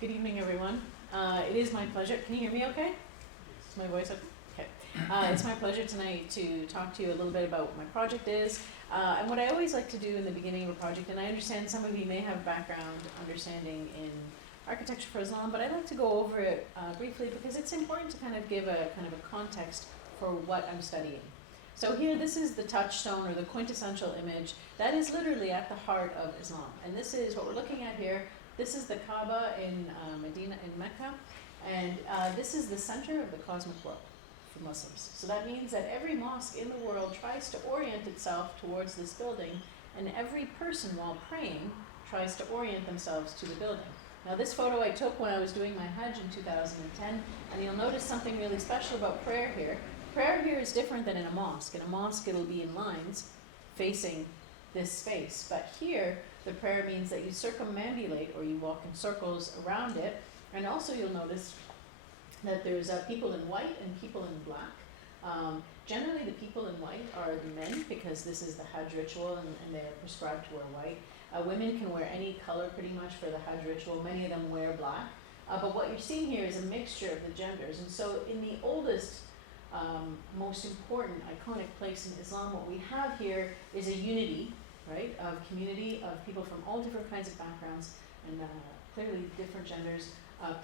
Good evening, everyone. It is my pleasure. Can you hear me okay? Is my voice okay? It's my pleasure tonight to talk to you a little bit about what my project is. And what I always like to do in the beginning of a project, and I understand some of you may have background understanding in architecture for Islam, but I like to go over it briefly because it's important to kind of give a context for what I'm studying. So here, this is the touchstone or the quintessential image that is literally at the heart of Islam. And this is what we're looking at here. This is the Kaaba in Medina, in Mecca. And this is the center of the cosmic world for Muslims. So that means that every mosque in the world tries to orient itself towards this building, and every person while praying tries to orient themselves to the building. Now this photo I took when I was doing my Hajj in 2010, and you'll notice something really special about prayer here. Prayer here is different than in a mosque. In a mosque, it'll be in lines facing this space. But here, the prayer means that you circumambulate, or you walk in circles around it. And also you'll notice that there's people in white and people in black. Generally, the people in white are the men, because this is the Hajj ritual, and they're prescribed to wear white. Women can wear any color pretty much for the Hajj ritual. Many of them wear black. But what you're seeing here is a mixture of the genders. And so in the oldest, most important, iconic place in Islam, what we have here is a unity, right, of community of people from all different kinds of backgrounds and clearly different genders,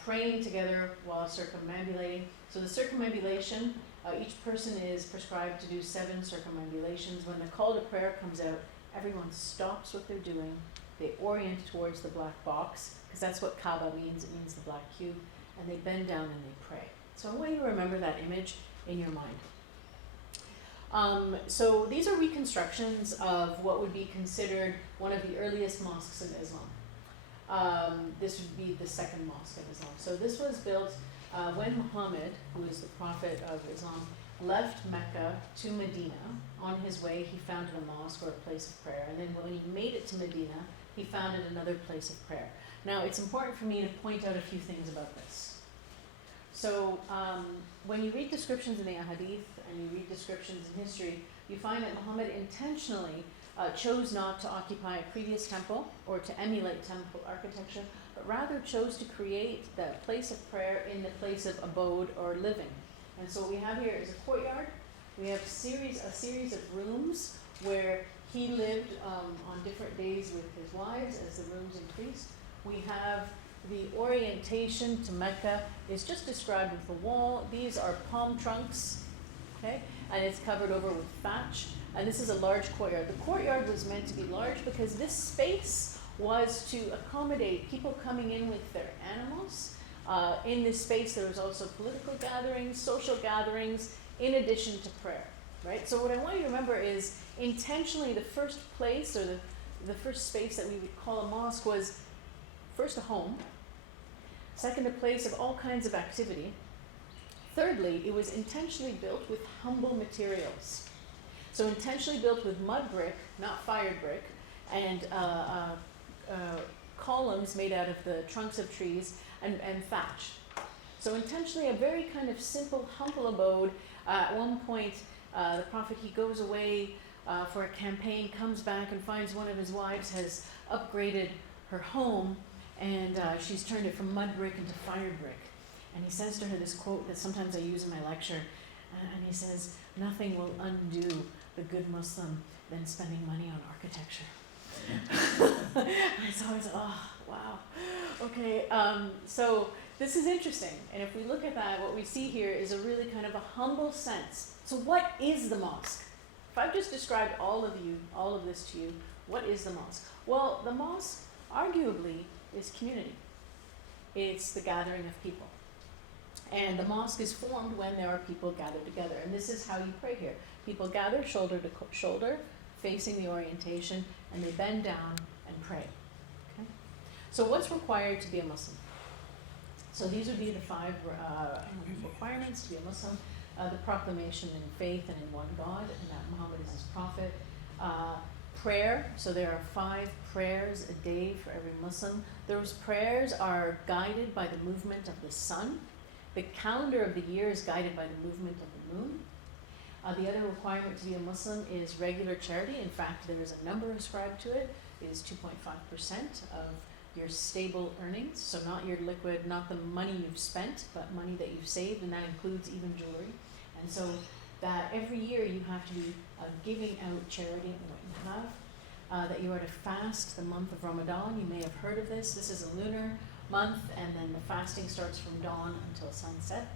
praying together while circumambulating. So the circumambulation, each person is prescribed to do 7 circumambulations. When the call to prayer comes out, everyone stops what they're doing. They orient towards the black box, because that's what Kaaba means. It means the black cube. And they bend down and they pray. So I want you to remember that image in your mind. So these are reconstructions of what would be considered one of the earliest mosques in Islam. This would be the second mosque in Islam. So this was built when Muhammad, who is the prophet of Islam, left Mecca to Medina. On his way, he founded a mosque or a place of prayer. And then when he made it to Medina, he founded another place of prayer. Now, it's important for me to point out a few things about this. So when you read descriptions in the Ahadith and you read descriptions in history, you find that Muhammad intentionally chose not to occupy a previous temple or to emulate temple architecture, but rather chose to create the place of prayer in the place of abode or living. And so what we have here is a courtyard. We have a series of rooms where he lived on different days with his wives as the rooms increased. We have the orientation to Mecca is just described with the wall. These are palm trunks, okay? And it's covered over with thatch. And this is a large courtyard. The courtyard was meant to be large because this space was to accommodate people coming in with their animals. In this space, there was also political gatherings, social gatherings, in addition to prayer, right? So what I want you to remember is intentionally the first place, or the first space that we would call a mosque was first a home. Second, a place of all kinds of activity. Thirdly, it was intentionally built with humble materials. So intentionally built with mud brick, not fired brick, and columns made out of the trunks of trees and thatch. So intentionally a very kind of simple, humble abode. At one point, the Prophet, he goes away for a campaign, comes back and finds one of his wives has upgraded her home, and she's turned it from mud brick into fired brick. And he says to her this quote that sometimes I use in my lecture, and he says, "Nothing will undo the good Muslim than spending money on architecture." And it's always, oh, wow. Okay, so this is interesting. And if we look at that, what we see here is a really kind of a humble sense. So what is the mosque? If I've just described all of this to you, what is the mosque? Well, the mosque, arguably, is community. It's the gathering of people. And the mosque is formed when there are people gathered together. And this is how you pray here. People gather shoulder to shoulder, facing the orientation, and they bend down and pray. Okay? So what's required to be a Muslim? So these would be the 5 requirements to be a Muslim. The proclamation in faith and in one God, and that Muhammad is his prophet. Prayer, so there are 5 prayers a day for every Muslim. Those prayers are guided by the movement of the sun. The calendar of the year is guided by the movement of the moon. The other requirement to be a Muslim is regular charity. In fact, there is a number ascribed to it. It is 2.5% of your stable earnings, so not your liquid, not the money you've spent, but money that you've saved, and that includes even jewelry. And so that every year you have to be giving out charity in what you have, that you are to fast the month of Ramadan. You may have heard of this. This is a lunar month, and then the fasting starts from dawn until sunset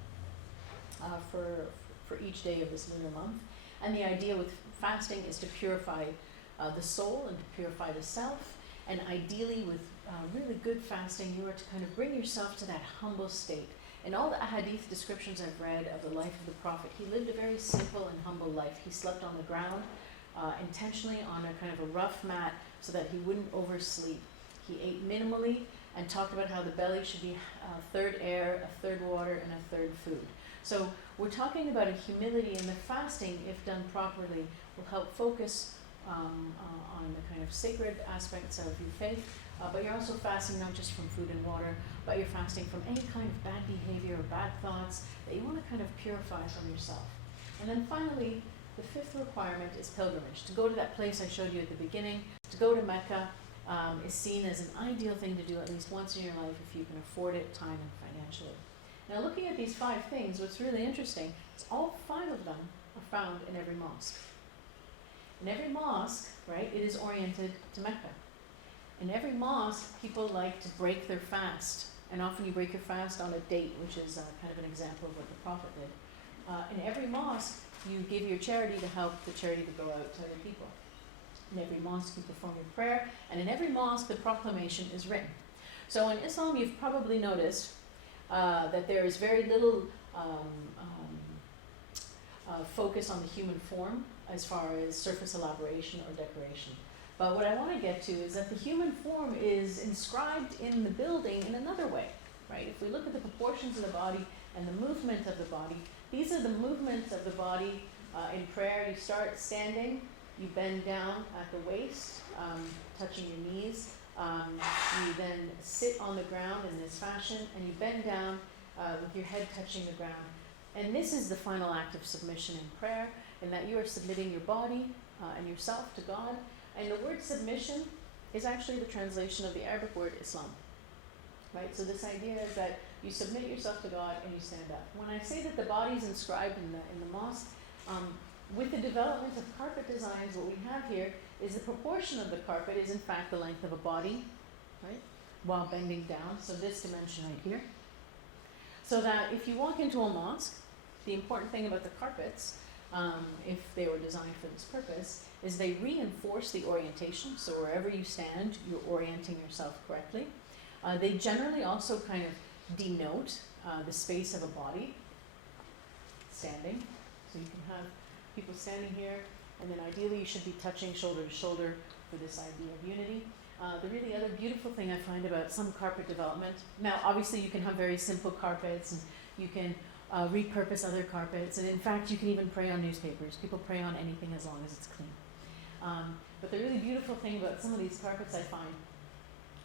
for each day of this lunar month. And the idea with fasting is to purify the soul and to purify the self. And ideally with really good fasting, you are to kind of bring yourself to that humble state. In all the ahadith descriptions I've read of the life of the Prophet, he lived a very simple and humble life. He slept on the ground, intentionally on a kind of a rough mat so that he wouldn't oversleep. He ate minimally and talked about how the belly should be a third air, a third water, and a third food. So we're talking about a humility, and the fasting, if done properly, will help focus on the kind of sacred aspects of your faith, but you're also fasting not just from food and water, but you're fasting from any kind of bad behavior or bad thoughts that you want to kind of purify from yourself. And then finally, the fifth requirement is pilgrimage. To go to that place I showed you at the beginning, to go to Mecca, is seen as an ideal thing to do at least once in your life if you can afford it, time and financially. Now looking at these 5 things, what's really interesting is all 5 of them are found in every mosque. In every mosque, right, it is oriented to Mecca. In every mosque, people like to break their fast, and often you break your fast on a date, which is kind of an example of what the Prophet did. In every mosque, you give your charity to help the charity to go out to other people. In every mosque, you perform your prayer, and in every mosque, the proclamation is written. So in Islam, you've probably noticed that there is very little focus on the human form as far as surface elaboration or decoration. But what I want to get to is that the human form is inscribed in the building in another way, right? If we look at the proportions of the body and the movement of the body, these are the movements of the body in prayer. You start standing, you bend down at the waist, touching your knees. You then sit on the ground in this fashion, and you bend down with your head touching the ground. And this is the final act of submission in prayer, in that you are submitting your body and yourself to God. And the word submission is actually the translation of the Arabic word Islam, right? So this idea is that you submit yourself to God and you stand up. When I say that the body is inscribed in the mosque, with the development of carpet designs, what we have here is the proportion of the carpet is in fact the length of a body, right? While bending down, so this dimension right here. So that if you walk into a mosque, the important thing about the carpets, if they were designed for this purpose, is they reinforce the orientation. So wherever you stand, you're orienting yourself correctly. They generally also kind of denote the space of a body standing. So you can have people standing here, and then ideally you should be touching shoulder to shoulder for this idea of unity. The really other beautiful thing I find about some carpet development, now obviously you can have very simple carpets, and you can repurpose other carpets, and in fact you can even pray on newspapers. People pray on anything as long as it's clean. But the really beautiful thing about some of these carpets I find,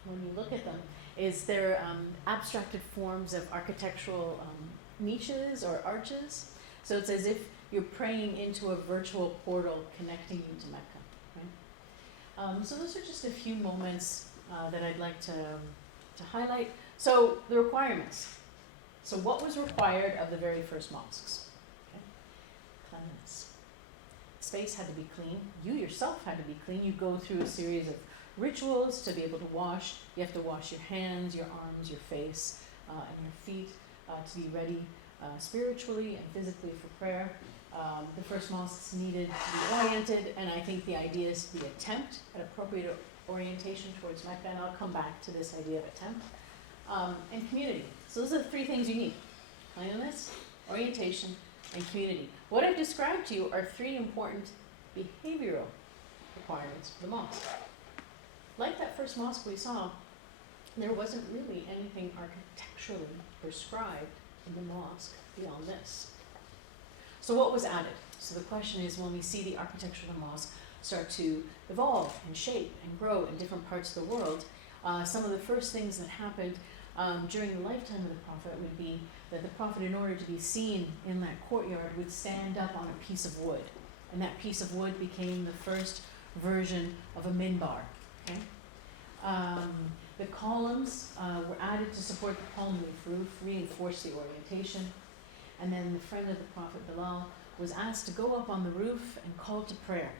when you look at them, is they're abstracted forms of architectural niches or arches. So it's as if you're praying into a virtual portal connecting you to Mecca. Right? So those are just a few moments that I'd like to highlight. So the requirements. So what was required of the very first mosques? Okay. Cleanliness. Space had to be clean. You yourself had to be clean. You go through a series of rituals to be able to wash. You have to wash your hands, your arms, your face, and your feet to be ready spiritually and physically for prayer. The first mosques needed to be oriented, and I think the idea is to attempt an appropriate orientation towards Mecca, and I'll come back to this idea of attempt. And community. So those are the 3 things you need: cleanliness, orientation, and community. What I've described to you are 3 important behavioral requirements for the mosque. Like that first mosque we saw, there wasn't really anything architecturally prescribed in the mosque beyond this. So what was added? So the question is, when we see the architecture of the mosque start to evolve and shape and grow in different parts of the world, some of the first things that happened during the lifetime of the Prophet would be that the Prophet, in order to be seen in that courtyard, would stand up on a piece of wood. And that piece of wood became the first version of a minbar. Okay? The columns were added to support the palm-roof roof, reinforce the orientation. And then the friend of the Prophet Bilal was asked to go up on the roof and call to prayer.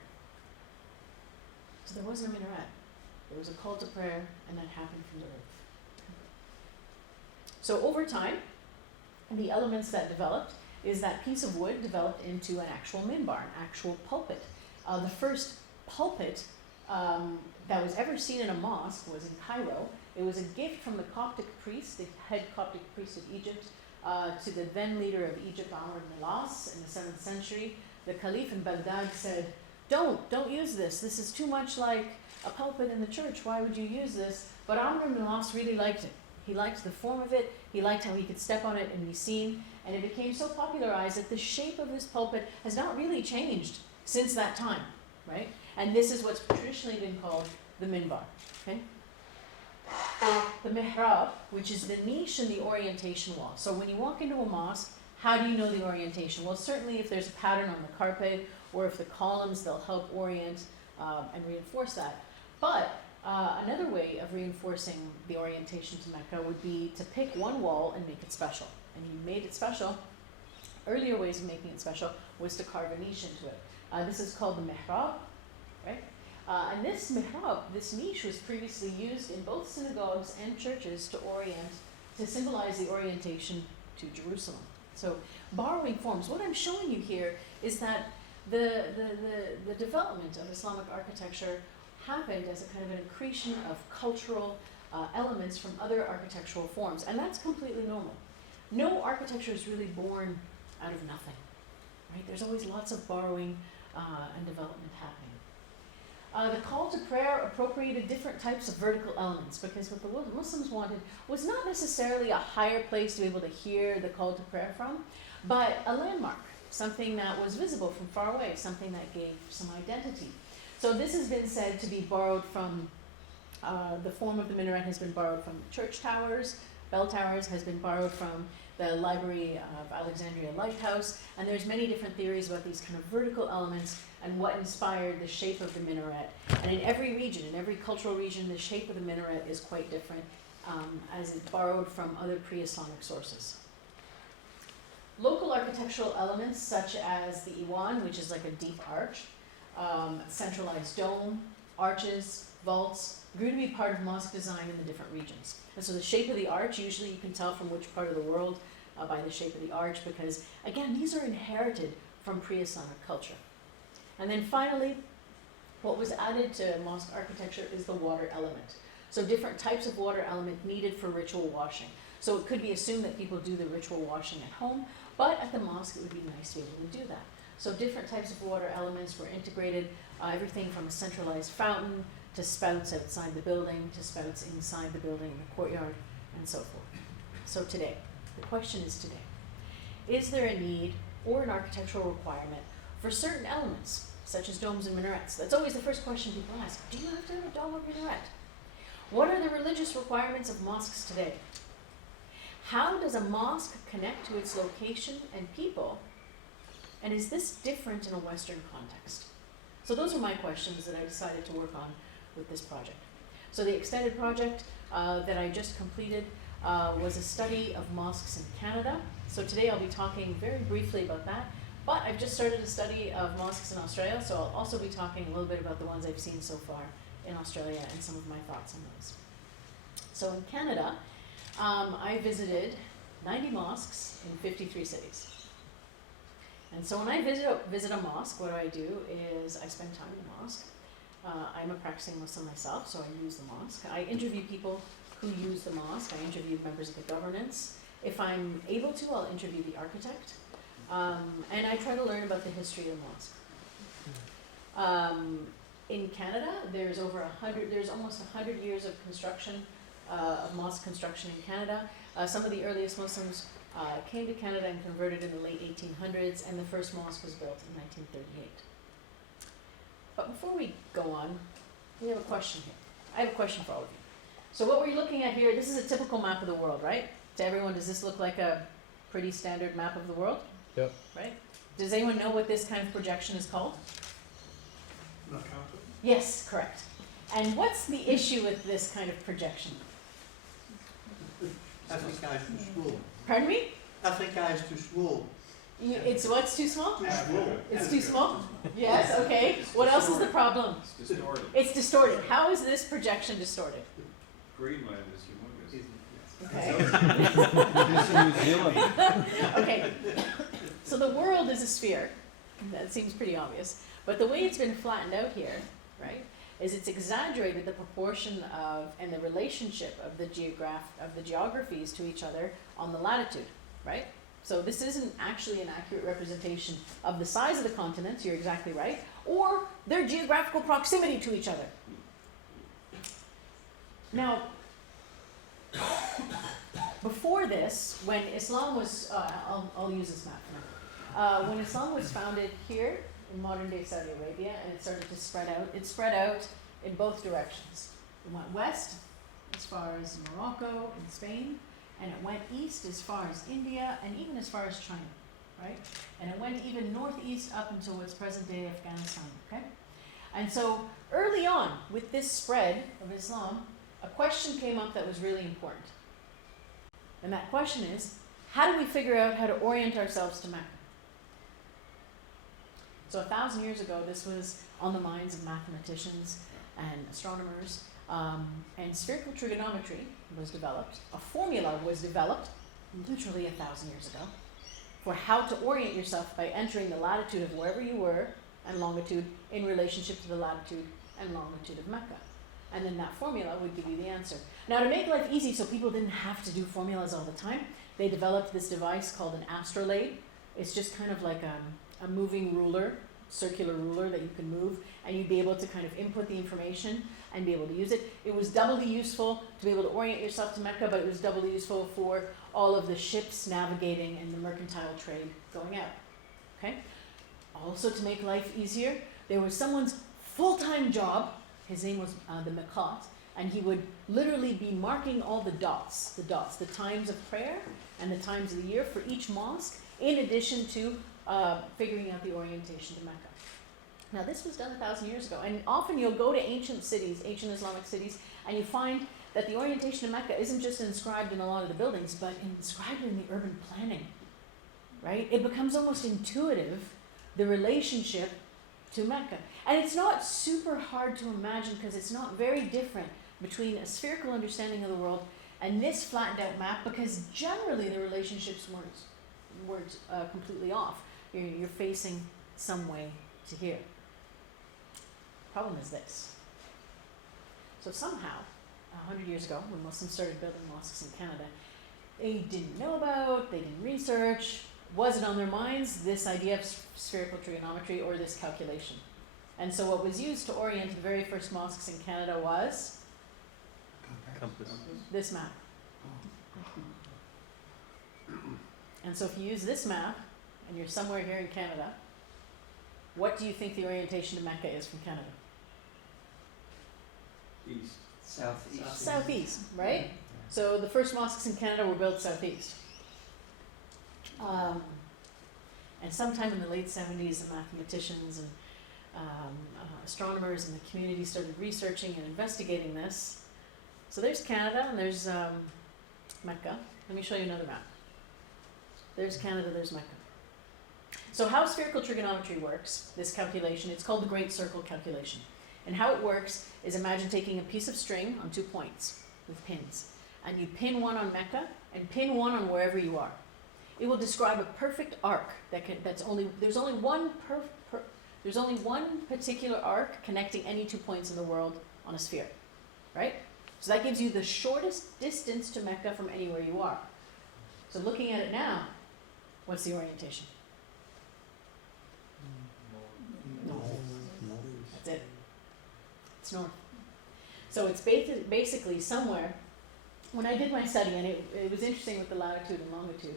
So there was no minaret. There was a call to prayer, and that happened from the roof. So over time, the elements that developed is that piece of wood developed into an actual minbar, an actual pulpit. The first pulpit that was ever seen in a mosque was in Cairo. It was a gift from the Coptic priest, the head Coptic priest of Egypt, to the then leader of Egypt, Amr ibn al-As, in the 7th century. The Caliph in Baghdad said, don't use this. This is too much like a pulpit in the church. Why would you use this? But Amr ibn al-As really liked it. He liked the form of it. He liked how he could step on it and be seen. And it became so popularized that the shape of this pulpit has not really changed since that time, right? And this is what's traditionally been called the minbar, okay? The mihrab, which is the niche in the orientation wall. So when you walk into a mosque, how do you know the orientation? Well, certainly if there's a pattern on the carpet, or if the columns, they'll help orient and reinforce that. But another way of reinforcing the orientation to Mecca would be to pick one wall and make it special. And you made it special. Earlier ways of making it special was to carve a niche into it. This is called the mihrab, right? And this mihrab, this niche, was previously used in both synagogues and churches to symbolize the orientation to Jerusalem. So borrowing forms. What I'm showing you here is that the development of Islamic architecture happened as a kind of an accretion of cultural elements from other architectural forms, and that's completely normal. No architecture is really born out of nothing, right? There's always lots of borrowing and development happening. The call to prayer appropriated different types of vertical elements, because what the Muslims wanted was not necessarily a higher place to be able to hear the call to prayer from, but a landmark, something that was visible from far away, something that gave some identity. So this has been said to be borrowed from, the form of the minaret has been borrowed from church towers, bell towers has been borrowed from the Library of Alexandria Lighthouse, and there's many different theories about these kind of vertical elements and what inspired the shape of the minaret. And in every region, in every cultural region, the shape of the minaret is quite different, as it's borrowed from other pre-Islamic sources. Local architectural elements such as the Iwan, which is like a deep arch, centralized dome, arches, vaults, grew to be part of mosque design in the different regions. And so the shape of the arch, usually you can tell from which part of the world by the shape of the arch, because again, these are inherited from pre-Islamic culture. And then finally, what was added to mosque architecture is the water element. So different types of water element needed for ritual washing. So it could be assumed that people do the ritual washing at home, but at the mosque it would be nice to be able to do that. So different types of water elements were integrated, everything from a centralized fountain to spouts outside the building, to spouts inside the building in the courtyard, and so forth. So today, the question is today, is there a need or an architectural requirement for certain elements, such as domes and minarets? That's always the first question people ask. Do you have to have a dome or minaret? What are the religious requirements of mosques today? How does a mosque connect to its location and people? And is this different in a Western context? So those are my questions that I decided to work on with this project. So the extended project that I just completed was a study of mosques in Canada. So today I'll be talking very briefly about that. But I've just started a study of mosques in Australia, so I'll also be talking a little bit about the ones I've seen so far in Australia and some of my thoughts on those. So in Canada, I visited 90 mosques in 53 cities. And so when I visit a mosque, what I do is I spend time in the mosque. I'm a practicing Muslim myself, so I use the mosque. I interview people who use the mosque. I interview members of the governance. If I'm able to, I'll interview the architect. And I try to learn about the history of the mosque. In Canada, there's almost 100 years of construction, of mosque construction in Canada. Some of the earliest Muslims came to Canada and converted in the late 1800s, and the first mosque was built in 1938. But before we go on, we have a question here. I have a question for all of you. So what we're looking at here, this is a typical map of the world, right? To everyone, does this look like a pretty standard map of the world? Yep. Right? Does anyone know what this kind of projection is called? Not counted. Yes, correct. And what's the issue with this kind of projection? think I is too small. Pardon me? I think I is too small. It's what's too small? Too small. It's too small? Yes, okay. What else is the problem? It's distorted. It's distorted. How is this projection distorted? Greenland is humongous. Okay. Okay. So the world is a sphere. That seems pretty obvious. But the way it's been flattened out here, right, is it's exaggerated the proportion of and the relationship of the geographies to each other on the latitude, right? So this isn't actually an accurate representation of the size of the continents, you're exactly right, or their geographical proximity to each other. Now, before this, when Islam was, I'll use this map now. When Islam was founded here in modern day Saudi Arabia and it started to spread out, it spread out in both directions. It went west as far as Morocco and Spain, and it went east as far as India and even as far as China, right? And it went even northeast up until what's present day Afghanistan, okay? And so early on with this spread of Islam, a question came up that was really important. And that question is, how do we figure out how to orient ourselves to Mecca? So 1,000 years ago, this was on the minds of mathematicians and astronomers, and spherical trigonometry was developed. A formula was developed literally 1,000 years ago for how to orient yourself by entering the latitude of wherever you were and longitude in relationship to the latitude and longitude of Mecca. And then that formula would give you the answer. Now, to make life easy so people didn't have to do formulas all the time, they developed this device called an Astrolabe. It's just kind of like a moving ruler, circular ruler that you can move, and you'd be able to kind of input the information and be able to use it. It was doubly useful to be able to orient yourself to Mecca, but it was doubly useful for all of the ships navigating and the mercantile trade going out. Okay? Also, to make life easier, there was someone's full-time job. His name was the Miqat, and he would literally be marking all the dots, the times of prayer and the times of the year for each mosque, in addition to figuring out the orientation to Mecca. Now, this was done 1,000 years ago, and often you'll go to ancient cities, ancient Islamic cities, and you find that the orientation to Mecca isn't just inscribed in a lot of the buildings, but inscribed in the urban planning, right? It becomes almost intuitive, the relationship to Mecca. And it's not super hard to imagine because it's not very different between a spherical understanding of the world and this flattened out map, because generally the relationships weren't completely off. You're facing some way to here. Problem is this. So somehow, 100 years ago, when Muslims started building mosques in Canada, they didn't know about, they didn't research, wasn't on their minds, this idea of spherical trigonometry or this calculation. And so what was used to orient the very first mosques in Canada was Compass. this map. And so if you use this map, and you're somewhere here in Canada, what do you think the orientation to Mecca is from Canada? East. Southeast. Southeast, right? So the first mosques in Canada were built southeast. And sometime in the late 70s, the mathematicians and astronomers in the community started researching and investigating this. So there's Canada and there's Mecca. Let me show you another map. There's Canada, there's Mecca. So how spherical trigonometry works, this calculation, it's called the Great Circle calculation. And how it works is, imagine taking a piece of string on 2 points with pins, and you pin one on Mecca and pin one on wherever you are. It will describe a perfect arc there's only one particular arc connecting any 2 points in the world on a sphere, right? So that gives you the shortest distance to Mecca from anywhere you are. So looking at it now, what's the orientation? North. That's it. It's north. So it's basically somewhere. When I did my study, and it was interesting with the latitude and longitude,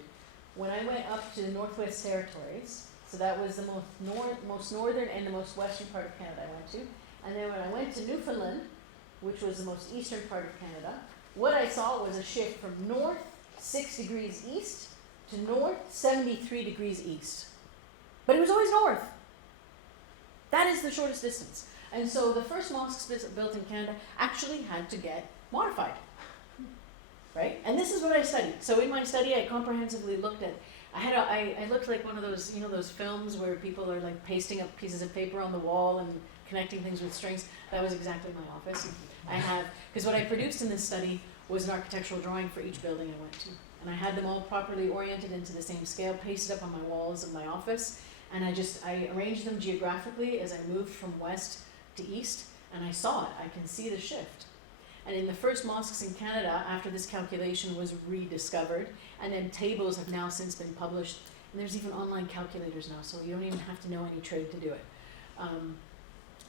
when I went up to the Northwest Territories, so that was the most northern and the most western part of Canada I went to, and then when I went to Newfoundland, which was the most eastern part of Canada, what I saw was a shift from north 6 degrees east to north 73 degrees east. But it was always north. That is the shortest distance. And so the first mosques built in Canada actually had to get modified. right? And this is what I studied. So in my study, I comprehensively looked at, I looked like one of those, you know, those films where people are like pasting up pieces of paper on the wall and connecting things with strings. That was exactly my office. I have, because what I produced in this study was an architectural drawing for each building I went to. And I had them all properly oriented into the same scale, pasted up on my walls of my office. And I arranged them geographically as I moved from west to east, and I saw it. I can see the shift. And in the first mosques in Canada, after this calculation was rediscovered, and then tables have now since been published, and there's even online calculators now, so you don't even have to know any trade to do it.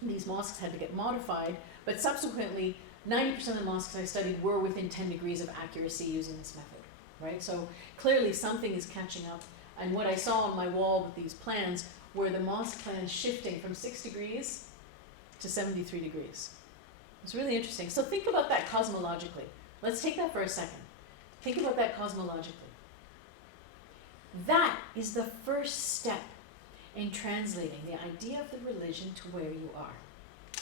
These mosques had to get modified, but subsequently, 90% of the mosques I studied were within 10 degrees of accuracy using this method, right? So clearly something is catching up, and what I saw on my wall with these plans were the mosque plans shifting from 6 degrees to 73 degrees. It's really interesting. So think about that cosmologically. Let's take that for a second. Think about that cosmologically. That is the first step in translating the idea of the religion to where you are.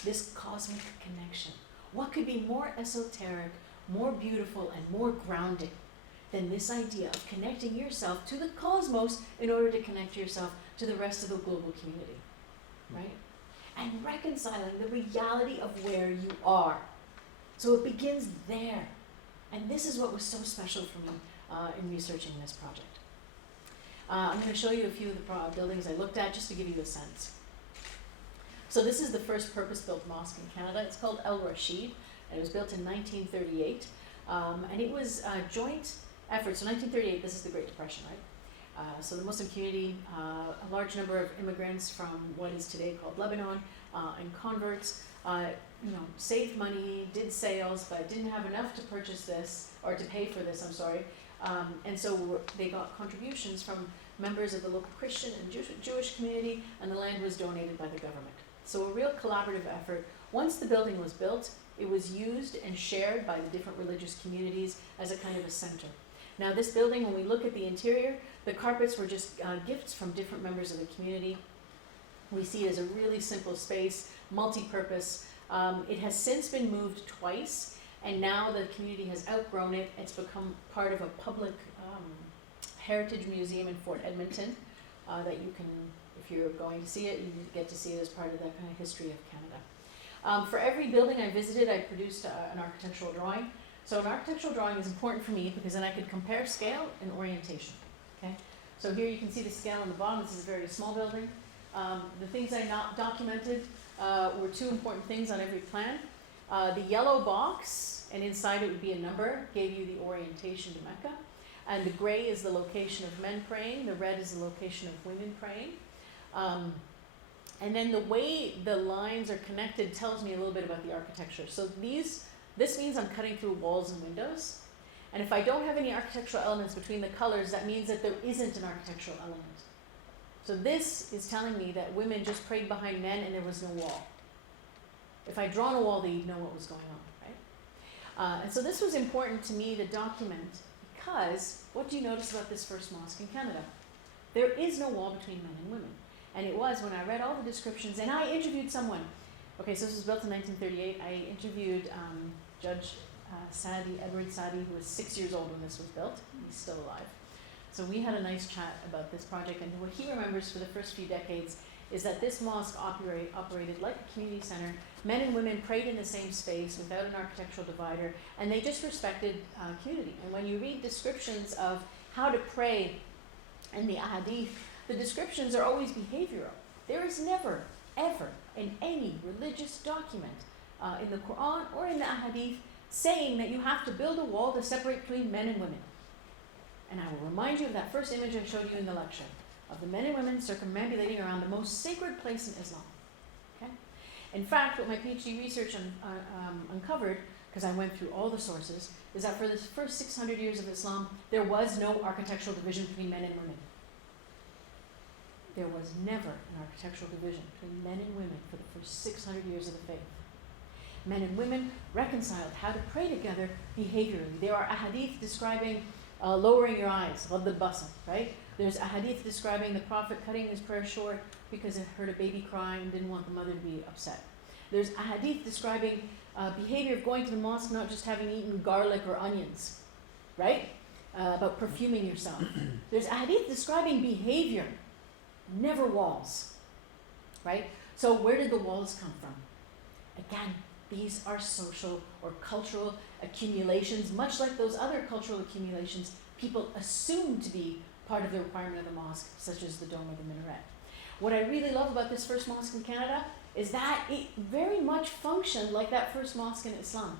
This cosmic connection. What could be more esoteric, more beautiful, and more grounding than this idea of connecting yourself to the cosmos in order to connect yourself to the rest of the global community, right? And reconciling the reality of where you are. So it begins there. And this is what was so special for me in researching this project. I'm going to show you a few of the buildings I looked at just to give you a sense. So this is the first purpose-built mosque in Canada. It's called El Rashid, and it was built in 1938. And it was a joint effort. So 1938, this is the Great Depression, right? So the Muslim community, a large number of immigrants from what is today called Lebanon, and converts, saved money, did sales, but didn't have enough to purchase this, or to pay for this, I'm sorry. And so they got contributions from members of the local Christian and Jewish community, and the land was donated by the government. So a real collaborative effort. Once the building was built, it was used and shared by the different religious communities as a kind of a center. Now this building, when we look at the interior, the carpets were just gifts from different members of the community. We see it as a really simple space, multi-purpose. It has since been moved twice, and now the community has outgrown it. It's become part of a public heritage museum in Fort Edmonton that you can, if you're going to see it, you get to see it as part of that kind of history of Canada. For every building I visited, I produced an architectural drawing. So an architectural drawing is important for me because then I could compare scale and orientation. Okay? So here you can see the scale on the bottom. This is a very small building. The things I not documented were two important things on every plan. The yellow box, and inside it would be a number, gave you the orientation to Mecca. And the gray is the location of men praying. The red is the location of women praying. And then the way the lines are connected tells me a little bit about the architecture. So this means I'm cutting through walls and windows. And if I don't have any architectural elements between the colors, that means that there isn't an architectural element. So this is telling me that women just prayed behind men and there was no wall. If I'd drawn a wall, they'd know what was going on, right? And so this was important to me to document because what do you notice about this first mosque in Canada? There is no wall between men and women. And it was when I read all the descriptions, and I interviewed someone. Okay, so this was built in 1938. I interviewed Judge Edward Sadi, who was 6 years old when this was built. He's still alive. So we had a nice chat about this project, and what he remembers for the first few decades is that this mosque operated like a community center. Men and women prayed in the same space without an architectural divider, and they just respected community. And when you read descriptions of how to pray in the ahadith, the descriptions are always behavioral. There is never, ever, in any religious document, in the Quran or in the ahadith, saying that you have to build a wall to separate between men and women. And I will remind you of that first image I showed you in the lecture, of the men and women circumambulating around the most sacred place in Islam. Okay? In fact, what my PhD research uncovered, because I went through all the sources, is that for the first 600 years of Islam, there was no architectural division between men and women. There was never an architectural division between men and women for the first 600 years of the faith. Men and women reconciled how to pray together behaviorally. There are ahadith describing lowering your eyes, ghad al-basar, right? There's ahadith describing the Prophet cutting his prayer short because he heard a baby crying and didn't want the mother to be upset. There's ahadith describing behavior of going to the mosque, not just having eaten garlic or onions, right? About perfuming yourself. There's a hadith describing behavior, never walls, right? So where did the walls come from? Again, these are social or cultural accumulations, much like those other cultural accumulations people assume to be part of the requirement of the mosque, such as the dome or the minaret. What I really love about this first mosque in Canada is that it very much functioned like that first mosque in Islam,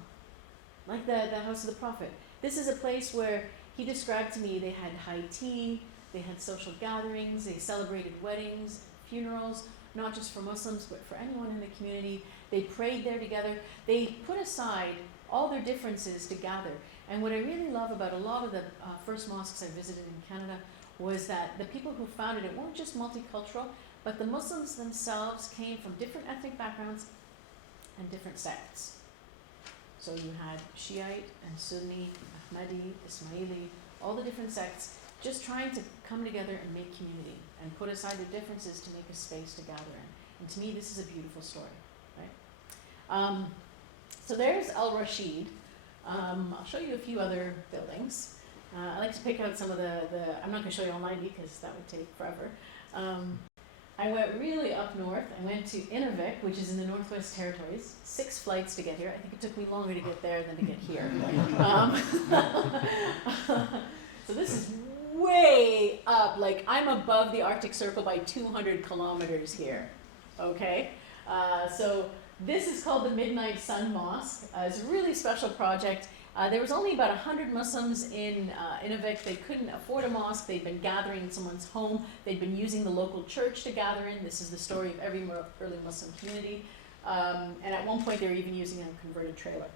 like the house of the Prophet. This is a place where he described to me they had high tea, they had social gatherings, they celebrated weddings, funerals, not just for Muslims, but for anyone in the community. They prayed there together. They put aside all their differences to gather. And what I really love about a lot of the first mosques I visited in Canada was that the people who founded it weren't just multicultural, but the Muslims themselves came from different ethnic backgrounds and different sects. So you had Shiite and Sunni, Ahmadi, Ismaili, all the different sects, just trying to come together and make community and put aside their differences to make a space to gather in. And to me, this is a beautiful story, right? So there's Al Rashid. I'll show you a few other buildings. I like to pick out some of the I'm not going to show you all 90 because that would take forever. I went really up north. I went to Inuvik, which is in the Northwest Territories. 6 flights to get here. I think it took me longer to get there than to get here. So this is way up. Like, I'm above the Arctic Circle by 200 kilometers here. Okay? So this is called the Midnight Sun Mosque. It's a really special project. There was only about 100 Muslims in Inuvik. They couldn't afford a mosque. They'd been gathering in someone's home. They'd been using the local church to gather in. This is the story of every early Muslim community. And at one point, they were even using a converted trailer.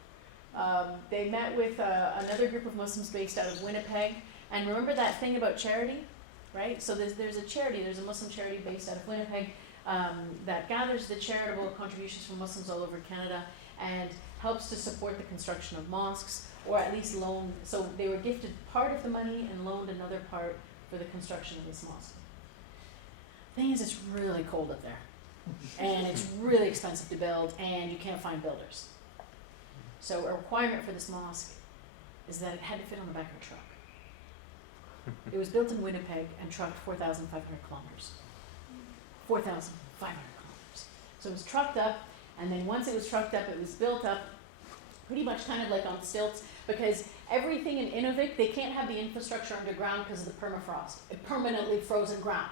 They met with another group of Muslims based out of Winnipeg. And remember that thing about charity, right? So there's a charity. There's a Muslim charity based out of Winnipeg that gathers the charitable contributions from Muslims all over Canada and helps to support the construction of mosques, or at least loan. So they were gifted part of the money and loaned another part for the construction of this mosque. Thing is, it's really cold up there, and it's really expensive to build, and you can't find builders. So a requirement for this mosque is that it had to fit on the back of a truck. It was built in Winnipeg and trucked 4,500 kilometers. 4,500 kilometers. So it was trucked up, and then once it was trucked up, it was built up pretty much kind of like on stilts, because everything in Inuvik, they can't have the infrastructure underground because of the permafrost. It permanently frozen ground.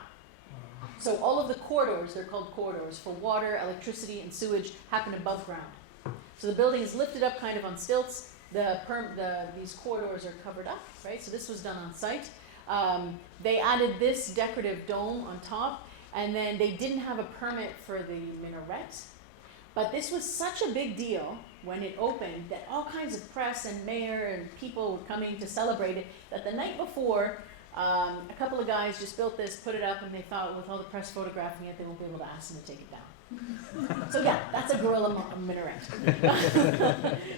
So all of the corridors, they're called corridors, for water, electricity, and sewage happen above ground. So the building is lifted up kind of on stilts. These corridors are covered up, right? So this was done on site. They added this decorative dome on top, and then they didn't have a permit for the minaret. But this was such a big deal when it opened that all kinds of press and mayor and people were coming to celebrate it, that the night before, a couple of guys just built this, put it up, and they thought with all the press photographing it, they won't be able to ask them to take it down. So yeah, that's a guerrilla minaret.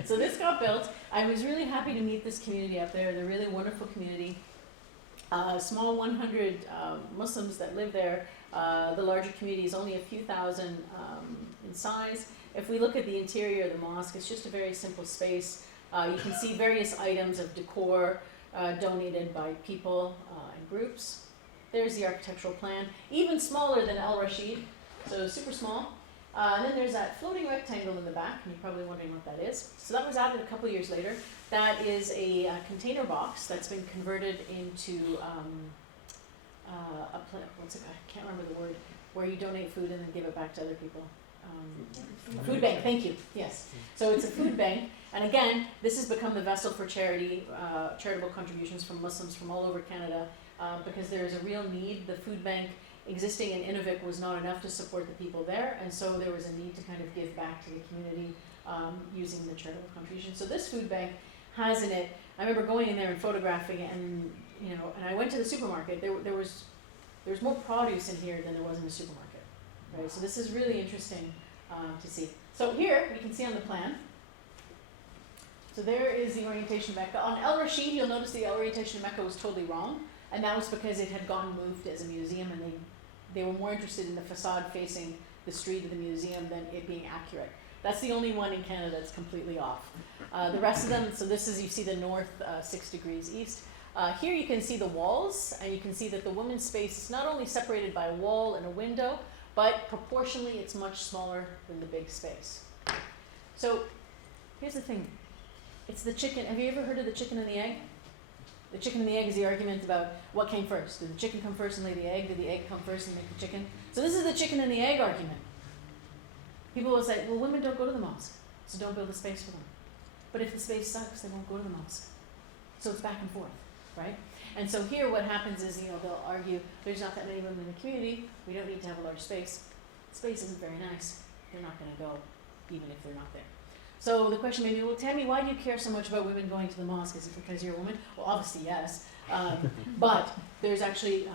So this got built. I was really happy to meet this community up there. They're a really wonderful community. Small 100 Muslims that live there. The larger community is only a few thousand in size. If we look at the interior of the mosque, it's just a very simple space. You can see various items of decor donated by people and groups. There's the architectural plan, even smaller than Al Rashid, so super small. And then there's that floating rectangle in the back, and you're probably wondering what that is. So that was added a couple years later. That is a container box that's been converted into I can't remember the word, where you donate food and then give it back to other people. Food bank, thank you, yes. So it's a food bank, and again, this has become the vessel for charity, charitable contributions from Muslims from all over Canada, because there is a real need. The food bank existing in Inuvik was not enough to support the people there, and so there was a need to kind of give back to the community using the charitable contribution. So this food bank has in it, I remember going in there and photographing it, and and I went to the supermarket. There was more produce in here than there was in the supermarket, right? So this is really interesting to see. So here we can see on the plan. So there is the orientation of Mecca. On Al Rashid, you'll notice the orientation of Mecca was totally wrong, and that was because it had gone moved as a museum, and they were more interested in the facade facing the street of the museum than it being accurate. That's the only one in Canada that's completely off. The rest of them, so this is, you see the north 6 degrees east. Here you can see the walls, and you can see that the women's space is not only separated by a wall and a window, but proportionally it's much smaller than the big space. So here's the thing. It's the chicken. Have you ever heard of the chicken and the egg? The chicken and the egg is the argument about what came first. Did the chicken come first and lay the egg? Did the egg come first and make the chicken? So this is the chicken and the egg argument. People will say, well, women don't go to the mosque, so don't build a space for them. But if the space sucks, they won't go to the mosque. So it's back and forth, right? And so here what happens is, they'll argue, there's not that many women in the community, we don't need to have a large space. Space isn't very nice. They're not going to go, even if they're not there. So the question may be, well, Tammy, why do you care so much about women going to the mosque? Is it because you're a woman? Well, obviously, yes. But there's actually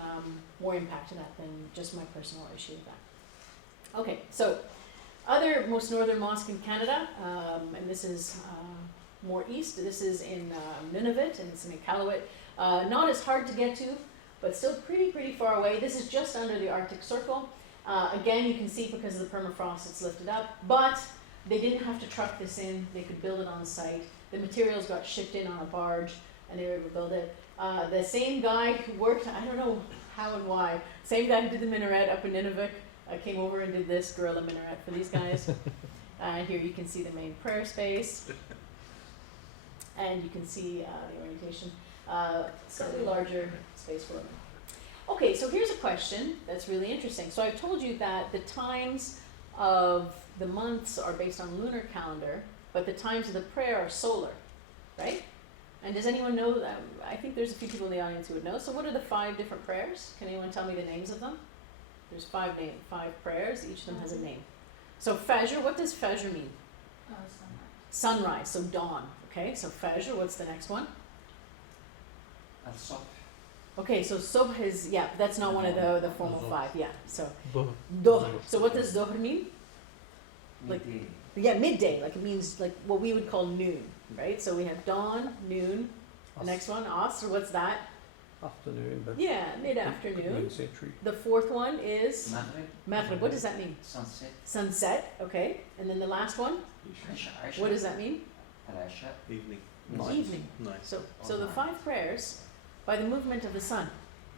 more impact to that than just my personal issue with that. Okay, so other most northern mosque in Canada, and this is more east. This is in Nunavut, and it's in Iqaluit. Not as hard to get to, but still pretty far away. This is just under the Arctic Circle. Again, you can see because of the permafrost, it's lifted up, but they didn't have to truck this in. They could build it on site. The materials got shipped in on a barge, and they were able to build it. The same guy who worked, I don't know how and why, same guy who did the minaret up in Nunavut, came over and did this gorilla minaret for these guys. Here you can see the main prayer space, and you can see the orientation. Slightly larger space for women. Okay, so here's a question that's really interesting. So I've told you that the times of the months are based on lunar calendar, but the times of the prayer are solar, right? And does anyone know that? I think there's a few people in the audience who would know. So what are the 5 different prayers? Can anyone tell me the names of them? There's 5 prayers. Each of them has a name. So Fajr, what does Fajr mean? Sunlight. Sunrise, so dawn. Okay, so Fajr, what's the next one? Al-Sabh. Okay, so Subh is, that's not one of the formal 5, So Dhuhr. Dhuhr. So what does Dhuhr mean? Like- Midday. Midday, like it means like what we would call noon, right? So we have dawn, noon, the next one, Asr, what's that? Afternoon, but Mid-afternoon. say tree. The 4th one is Maghrib. Maghrib. What does that mean? Sunset. Sunset, okay. And then the last one, Isha. what does that mean? Al-Isha. Evening. Evening. Nice. So the 5 prayers by the movement of the sun.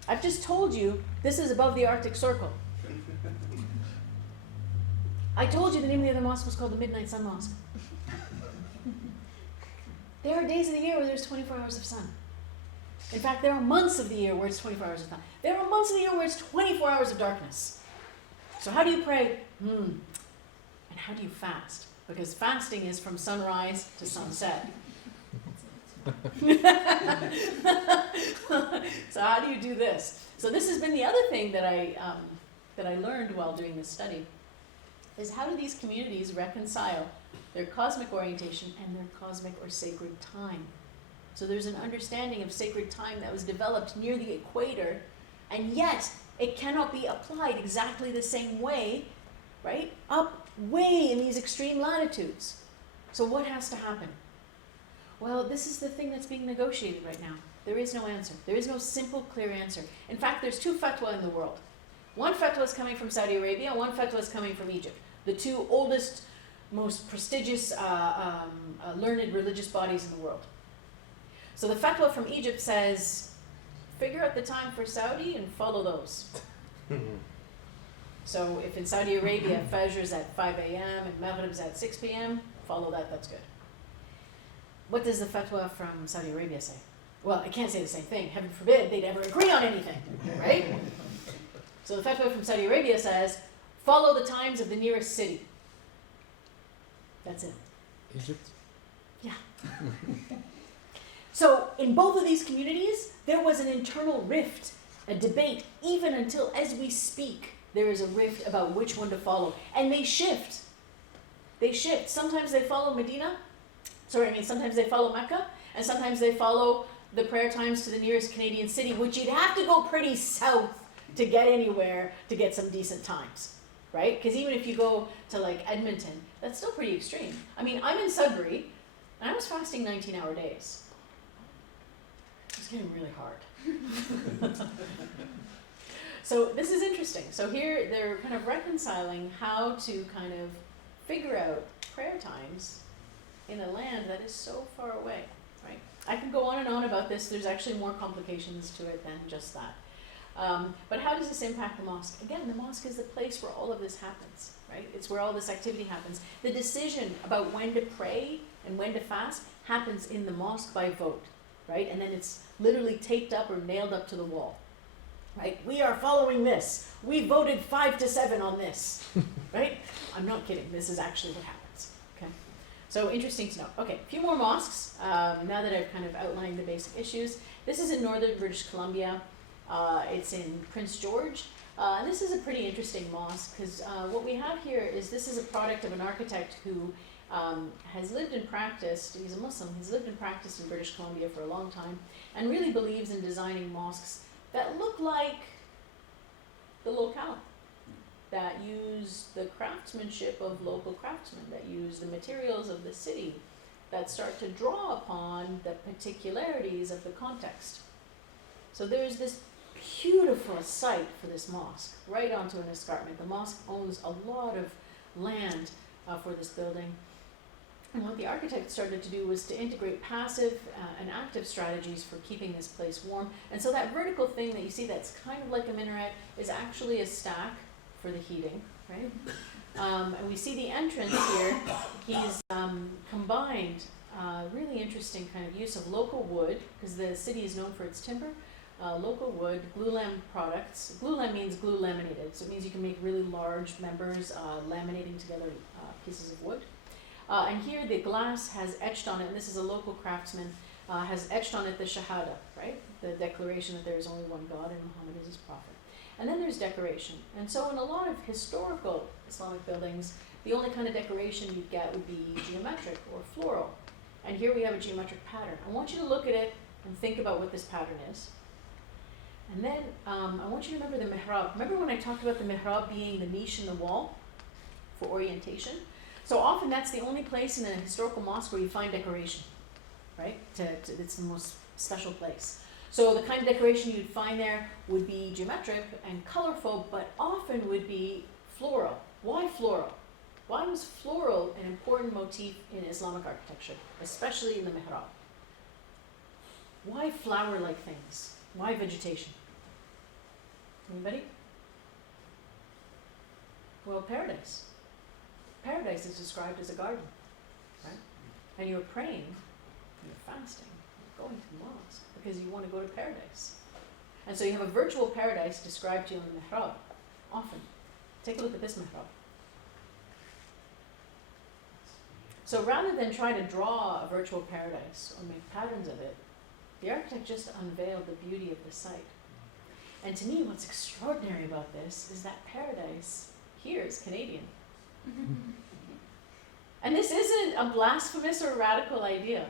I've just told you this is above the Arctic Circle. I told you the name of the other mosque was called the Midnight Sun Mosque. There are days of the year where there's 24 hours of sun. In fact, there are months of the year where it's 24 hours of sun. There are months of the year where it's 24 hours of darkness. So how do you pray? And how do you fast? Because fasting is from sunrise to sunset. So how do you do this? So this has been the other thing that I learned while doing this study, is how do these communities reconcile their cosmic orientation and their cosmic or sacred time? So there's an understanding of sacred time that was developed near the equator, and yet it cannot be applied exactly the same way, right? Up way in these extreme latitudes. So what has to happen? Well, this is the thing that's being negotiated right now. There is no answer. There is no simple, clear answer. In fact, there's 2 fatwa in the world. One fatwa is coming from Saudi Arabia, one fatwa is coming from Egypt. The 2 oldest, most prestigious, learned religious bodies in the world. So the fatwa from Egypt says, figure out the time for Saudi and follow those. So if in Saudi Arabia, Fajr is at 5 a.m. and Maghrib is at 6 p.m., follow that, that's good. What does the fatwa from Saudi Arabia say? Well, I can't say the same thing. Heaven forbid they'd ever agree on anything, right? So the fatwa from Saudi Arabia says, follow the times of the nearest city. That's it. Egypt? Yeah. So in both of these communities, there was an internal rift, a debate, even until as we speak, there is a rift about which one to follow. And they shift. They shift. Sometimes they follow sometimes they follow Mecca, and sometimes they follow the prayer times to the nearest Canadian city, which you'd have to go pretty south to get anywhere to get some decent times, right? Because even if you go to like Edmonton, that's still pretty extreme. I mean, I'm in Sudbury, and I was fasting 19-hour days. It's getting really hard. So this is interesting. So here they're kind of reconciling how to kind of figure out prayer times in a land that is so far away, right? I could go on and on about this. There's actually more complications to it than just that. But how does this impact the mosque? Again, the mosque is the place where all of this happens, right? It's where all this activity happens. The decision about when to pray and when to fast happens in the mosque by vote, right? And then it's literally taped up or nailed up to the wall, right? We are following this. We voted 5-7 on this, right? I'm not kidding. This is actually what happens, okay? So interesting to know. Okay, a few more mosques. Now that I've kind of outlined the basic issues. This is in northern British Columbia. It's in Prince George. And this is a pretty interesting mosque because what we have here is this is a product of an architect who has lived and practiced, he's a Muslim, he's lived and practiced in British Columbia for a long time and really believes in designing mosques that look like the locale, that use the craftsmanship of local craftsmen, that use the materials of the city, that start to draw upon the particularities of the context. So there's this beautiful site for this mosque, right onto an escarpment. The mosque owns a lot of land for this building. And what the architect started to do was to integrate passive and active strategies for keeping this place warm. And so that vertical thing that you see that's kind of like a minaret is actually a stack for the heating, right? And we see the entrance here. He's combined really interesting kind of use of local wood, because the city is known for its timber. Local wood, glulam products. Glulam means glue laminated, so it means you can make really large members laminating together pieces of wood. And here the glass has etched on it, and this is a local craftsman, has etched on it the Shahada, right? The declaration that there is only one God and Muhammad is his prophet. And then there's decoration. And so in a lot of historical Islamic buildings, the only kind of decoration you'd get would be geometric or floral. And here we have a geometric pattern. I want you to look at it and think about what this pattern is. And then I want you to remember the mihrab. Remember when I talked about the mihrab being the niche in the wall for orientation? So often that's the only place in a historical mosque where you find decoration, right? It's the most special place. So the kind of decoration you'd find there would be geometric and colorful, but often would be floral. Why floral? Why was floral an important motif in Islamic architecture, especially in the mihrab? Why flower-like things? Why vegetation? Anybody? Well, paradise. Paradise is described as a garden, right? And you're praying, you're fasting, you're going to the mosque because you want to go to paradise. And so you have a virtual paradise described to you in the mihrab, often. Take a look at this mihrab. So rather than try to draw a virtual paradise or make patterns of it, the architect just unveiled the beauty of the site. And to me, what's extraordinary about this is that paradise here is Canadian. And this isn't a blasphemous or radical idea.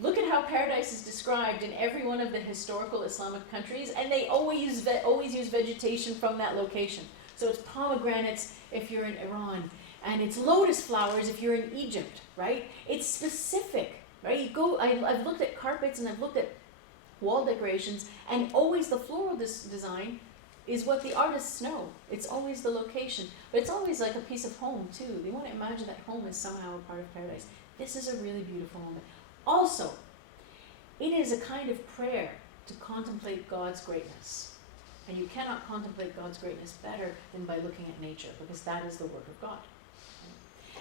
Look at how paradise is described in every one of the historical Islamic countries, and they always use vegetation from that location. So it's pomegranates if you're in Iran, and it's lotus flowers if you're in Egypt, right? It's specific, right? You go. I've looked at carpets and I've looked at wall decorations, and always the floral design is what the artists know. It's always the location, but it's always like a piece of home too. They want to imagine that home is somehow a part of paradise. This is a really beautiful moment. Also, it is a kind of prayer to contemplate God's greatness. And you cannot contemplate God's greatness better than by looking at nature, because that is the work of God.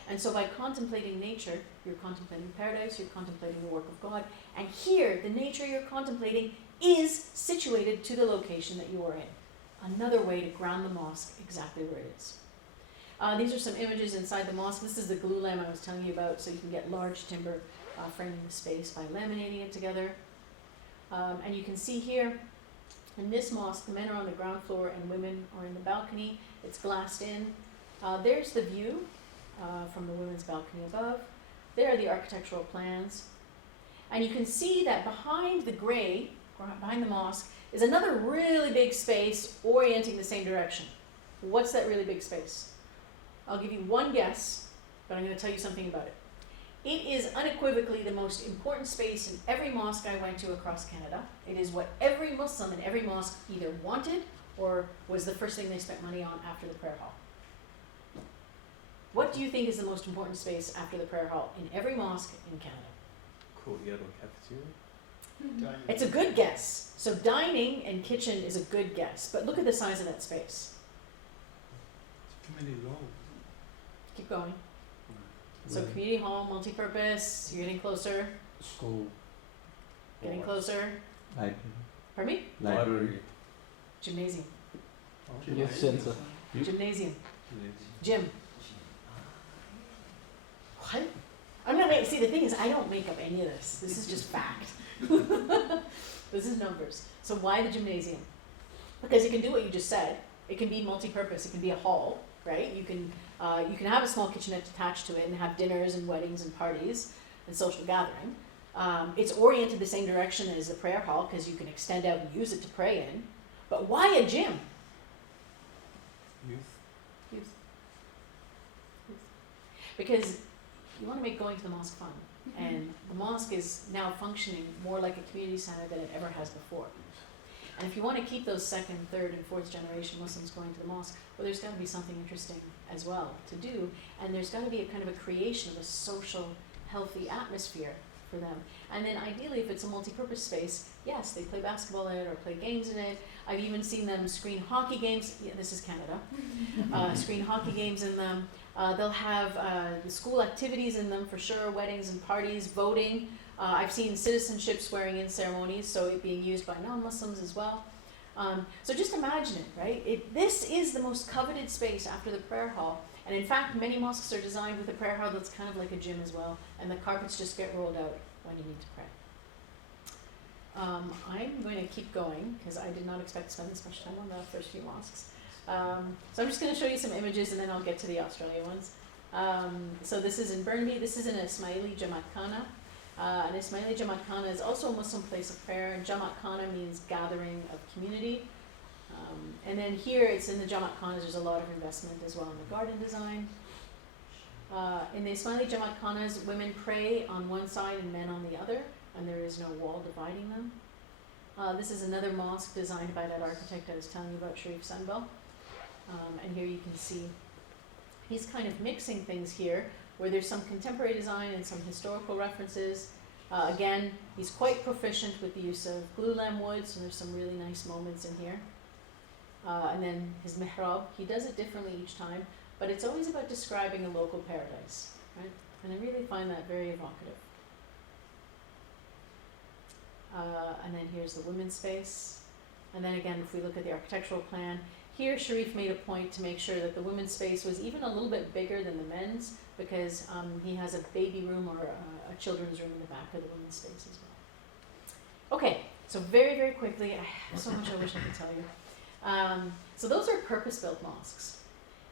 And so by contemplating nature, you're contemplating paradise, you're contemplating the work of God. And here, the nature you're contemplating is situated to the location that you are in. Another way to ground the mosque exactly where it is. These are some images inside the mosque. This is the glue lam I was telling you about, so you can get large timber framing the space by laminating it together. And you can see here, in this mosque, the men are on the ground floor and women are in the balcony. It's glassed in. There's the view from the women's balcony above. There are the architectural plans. And you can see that behind the gray, behind the mosque, is another really big space orienting the same direction. What's that really big space? I'll give you one guess, but I'm going to tell you something about it. It is unequivocally the most important space in every mosque I went to across Canada. It is what every Muslim in every mosque either wanted or was the first thing they spent money on after the prayer hall. What do you think is the most important space after the prayer hall in every mosque in Canada? Courtyard or cafeteria? It's a good guess. So dining and kitchen is a good guess, but look at the size of that space. Community hall. Keep going. So community hall, multi-purpose, you're getting closer, School. getting closer. Library. Pardon me? Library. Gymnasium. Youth center. Gymnasium. Gym. What? I'm not making, see the thing is I don't make up any of this. This is just fact. This is numbers. So why the gymnasium? Because it can do what you just said. It can be multi-purpose. It can be a hall, right? You can have a small kitchenette attached to it and have dinners and weddings and parties and social gathering. It's oriented the same direction as the prayer hall because you can extend out and use it to pray in. But why a gym? Youth. Because you want to make going to the mosque fun. And the mosque is now functioning more like a community center than it ever has before. And if you want to keep those second, third, and fourth generation Muslims going to the mosque, well, there's got to be something interesting as well to do. And there's got to be a kind of a creation of a social, healthy atmosphere for them. And then ideally, if it's a multi-purpose space, yes, they play basketball in it or play games in it. I've even seen them screen hockey games. Yeah, this is Canada. Screen hockey games in them. They'll have the school activities in them for sure, weddings and parties, voting. I've seen citizenship swearing-in ceremonies, so it being used by non-Muslims as well. So just imagine it, right? This is the most coveted space after the prayer hall. And in fact, many mosques are designed with a prayer hall that's kind of like a gym as well, and the carpets just get rolled out when you need to pray. I'm going to keep going, because I did not expect to spend this much time on the first few mosques. So I'm just going to show you some images, and then I'll get to the Australia ones. So this is in Burnaby. This is in a Smiley Jamaat Khana. And a Smiley Jamaat Khana is also a Muslim place of prayer, and Jamaat Khana means gathering of community. And then here it's in the Jamaat Khanas, there's a lot of investment as well in the garden design. In the Smiley Jamaat Khanas, women pray on one side and men on the other, and there is no wall dividing them. This is another mosque designed by that architect I was telling you about, Sharif Sunbel. And here you can see he's kind of mixing things here, where there's some contemporary design and some historical references. Again, he's quite proficient with the use of glulam wood, so there's some really nice moments in here. And then his mihrab, he does it differently each time, but it's always about describing a local paradise, right? And I really find that very evocative. And then here's the women's space. And then again, if we look at the architectural plan, here Sharif made a point to make sure that the women's space was even a little bit bigger than the men's, because he has a baby room or a children's room in the back of the women's space as well. Okay, so very, very quickly, I have so much I wish I could tell you. So those are purpose-built mosques.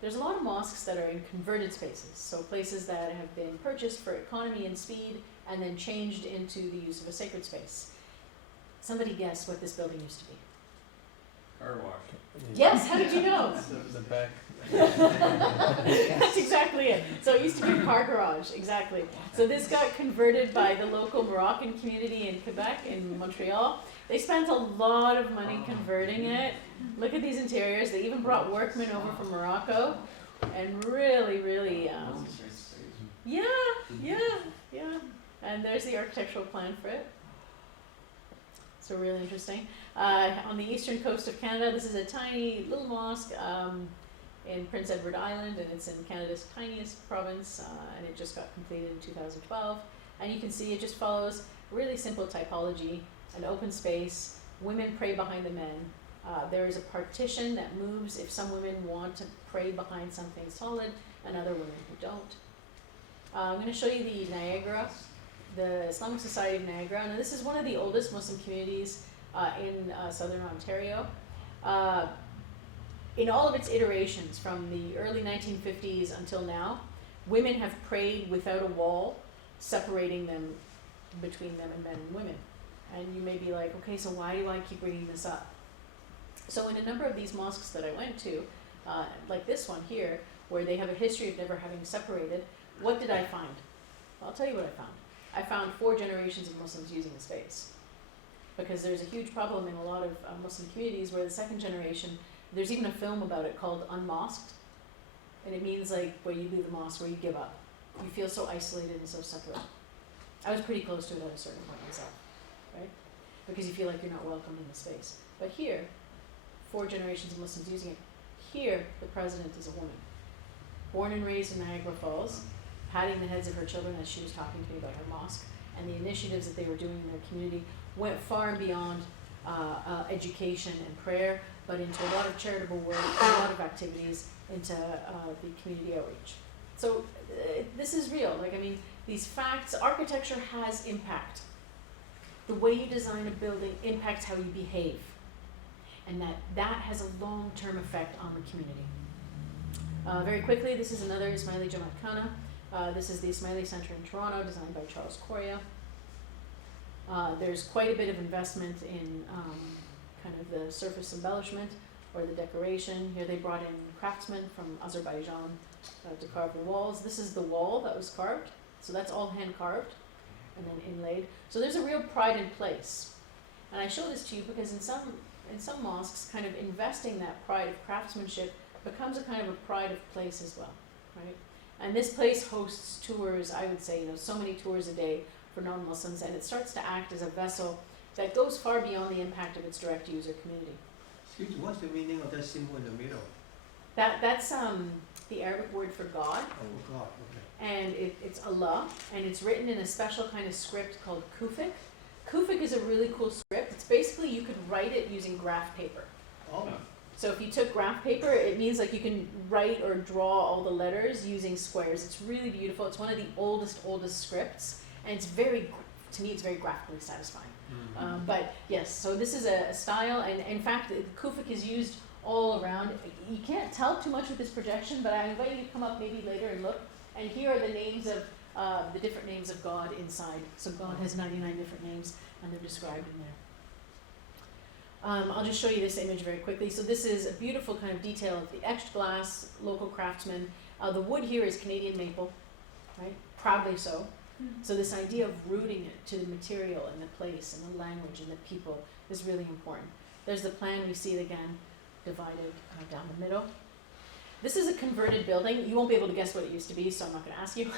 There's a lot of mosques that are in converted spaces, so places that have been purchased for economy and speed and then changed into the use of a sacred space. Somebody guess what this building used to be? Car wash. Yes, how did you know? The back. That's exactly it. So it used to be a car garage, exactly. So this got converted by the local Moroccan community in Quebec, in Montreal. They spent a lot of money converting it. Look at these interiors. They even brought workmen over from Morocco, and really, really, yeah. And there's the architectural plan for it. So really interesting. On the eastern coast of Canada, this is a tiny little mosque in Prince Edward Island, and it's in Canada's tiniest province, and it just got completed in 2012. And you can see it just follows really simple typology, an open space, women pray behind the men. There is a partition that moves if some women want to pray behind something solid and other women who don't. I'm going to show you the Niagara, the Islamic Society of Niagara. Now this is one of the oldest Muslim communities in southern Ontario. In all of its iterations, from the early 1950s until now, women have prayed without a wall separating them between them and men and women. And you may be like, okay, so why do I keep bringing this up? So in a number of these mosques that I went to, like this one here, where they have a history of never having separated, what did I find? Well, I'll tell you what I found. I found 4 generations of Muslims using the space. Because there's a huge problem in a lot of Muslim communities where the second generation, there's even a film about it called Unmosqued. And it means like where you leave the mosque, where you give up. You feel so isolated and so separate. I was pretty close to it at a certain point myself, right? Because you feel like you're not welcome in the space. But here, 4 generations of Muslims using it. Here, the president is a woman. Born and raised in Niagara Falls, patting the heads of her children as she was talking to me about her mosque. And the initiatives that they were doing in their community went far beyond education and prayer, but into a lot of charitable work, a lot of activities, into the community outreach. So this is real. Like, I mean, these facts, architecture has impact. The way you design a building impacts how you behave. And that has a long-term effect on the community. Very quickly, this is another Smiley Jamaat Khana. This is the Smiley Center in Toronto, designed by Charles Correa. There's quite a bit of investment in kind of the surface embellishment or the decoration. Here they brought in craftsmen from Azerbaijan to carve the walls. This is the wall that was carved, so that's all hand carved and then inlaid. So there's a real pride in place. And I show this to you because in some mosques, kind of investing that pride of craftsmanship becomes a kind of a pride of place as well, right? And this place hosts tours, I would say, so many tours a day for non-Muslims, and it starts to act as a vessel that goes far beyond the impact of its direct user community. Excuse me, what's the meaning of that symbol in the middle? That's the Arabic word for God, Oh God, okay. and it's Allah, and it's written in a special kind of script called Kufic. Kufic is a really cool script. It's basically, you could write it using graph paper. Oh, So if you took graph paper, it means like you can write or draw all the letters using squares. It's really beautiful. It's one of the oldest scripts, and it's to me, it's very graphically satisfying. But yes, so this is a style, and in fact, Kufic is used all around. You can't tell too much with this projection, but I invite you to come up maybe later and look. And here are the names of the different names of God inside. So God has 99 different names, and they're described in there. I'll just show you this image very quickly. So this is a beautiful kind of detail of the etched glass, local craftsmen. The wood here is Canadian maple, right? Proudly so. So this idea of rooting it to the material and the place and the language and the people is really important. There's the plan, we see it again, divided down the middle. This is a converted building. You won't be able to guess what it used to be, so I'm not going to ask you.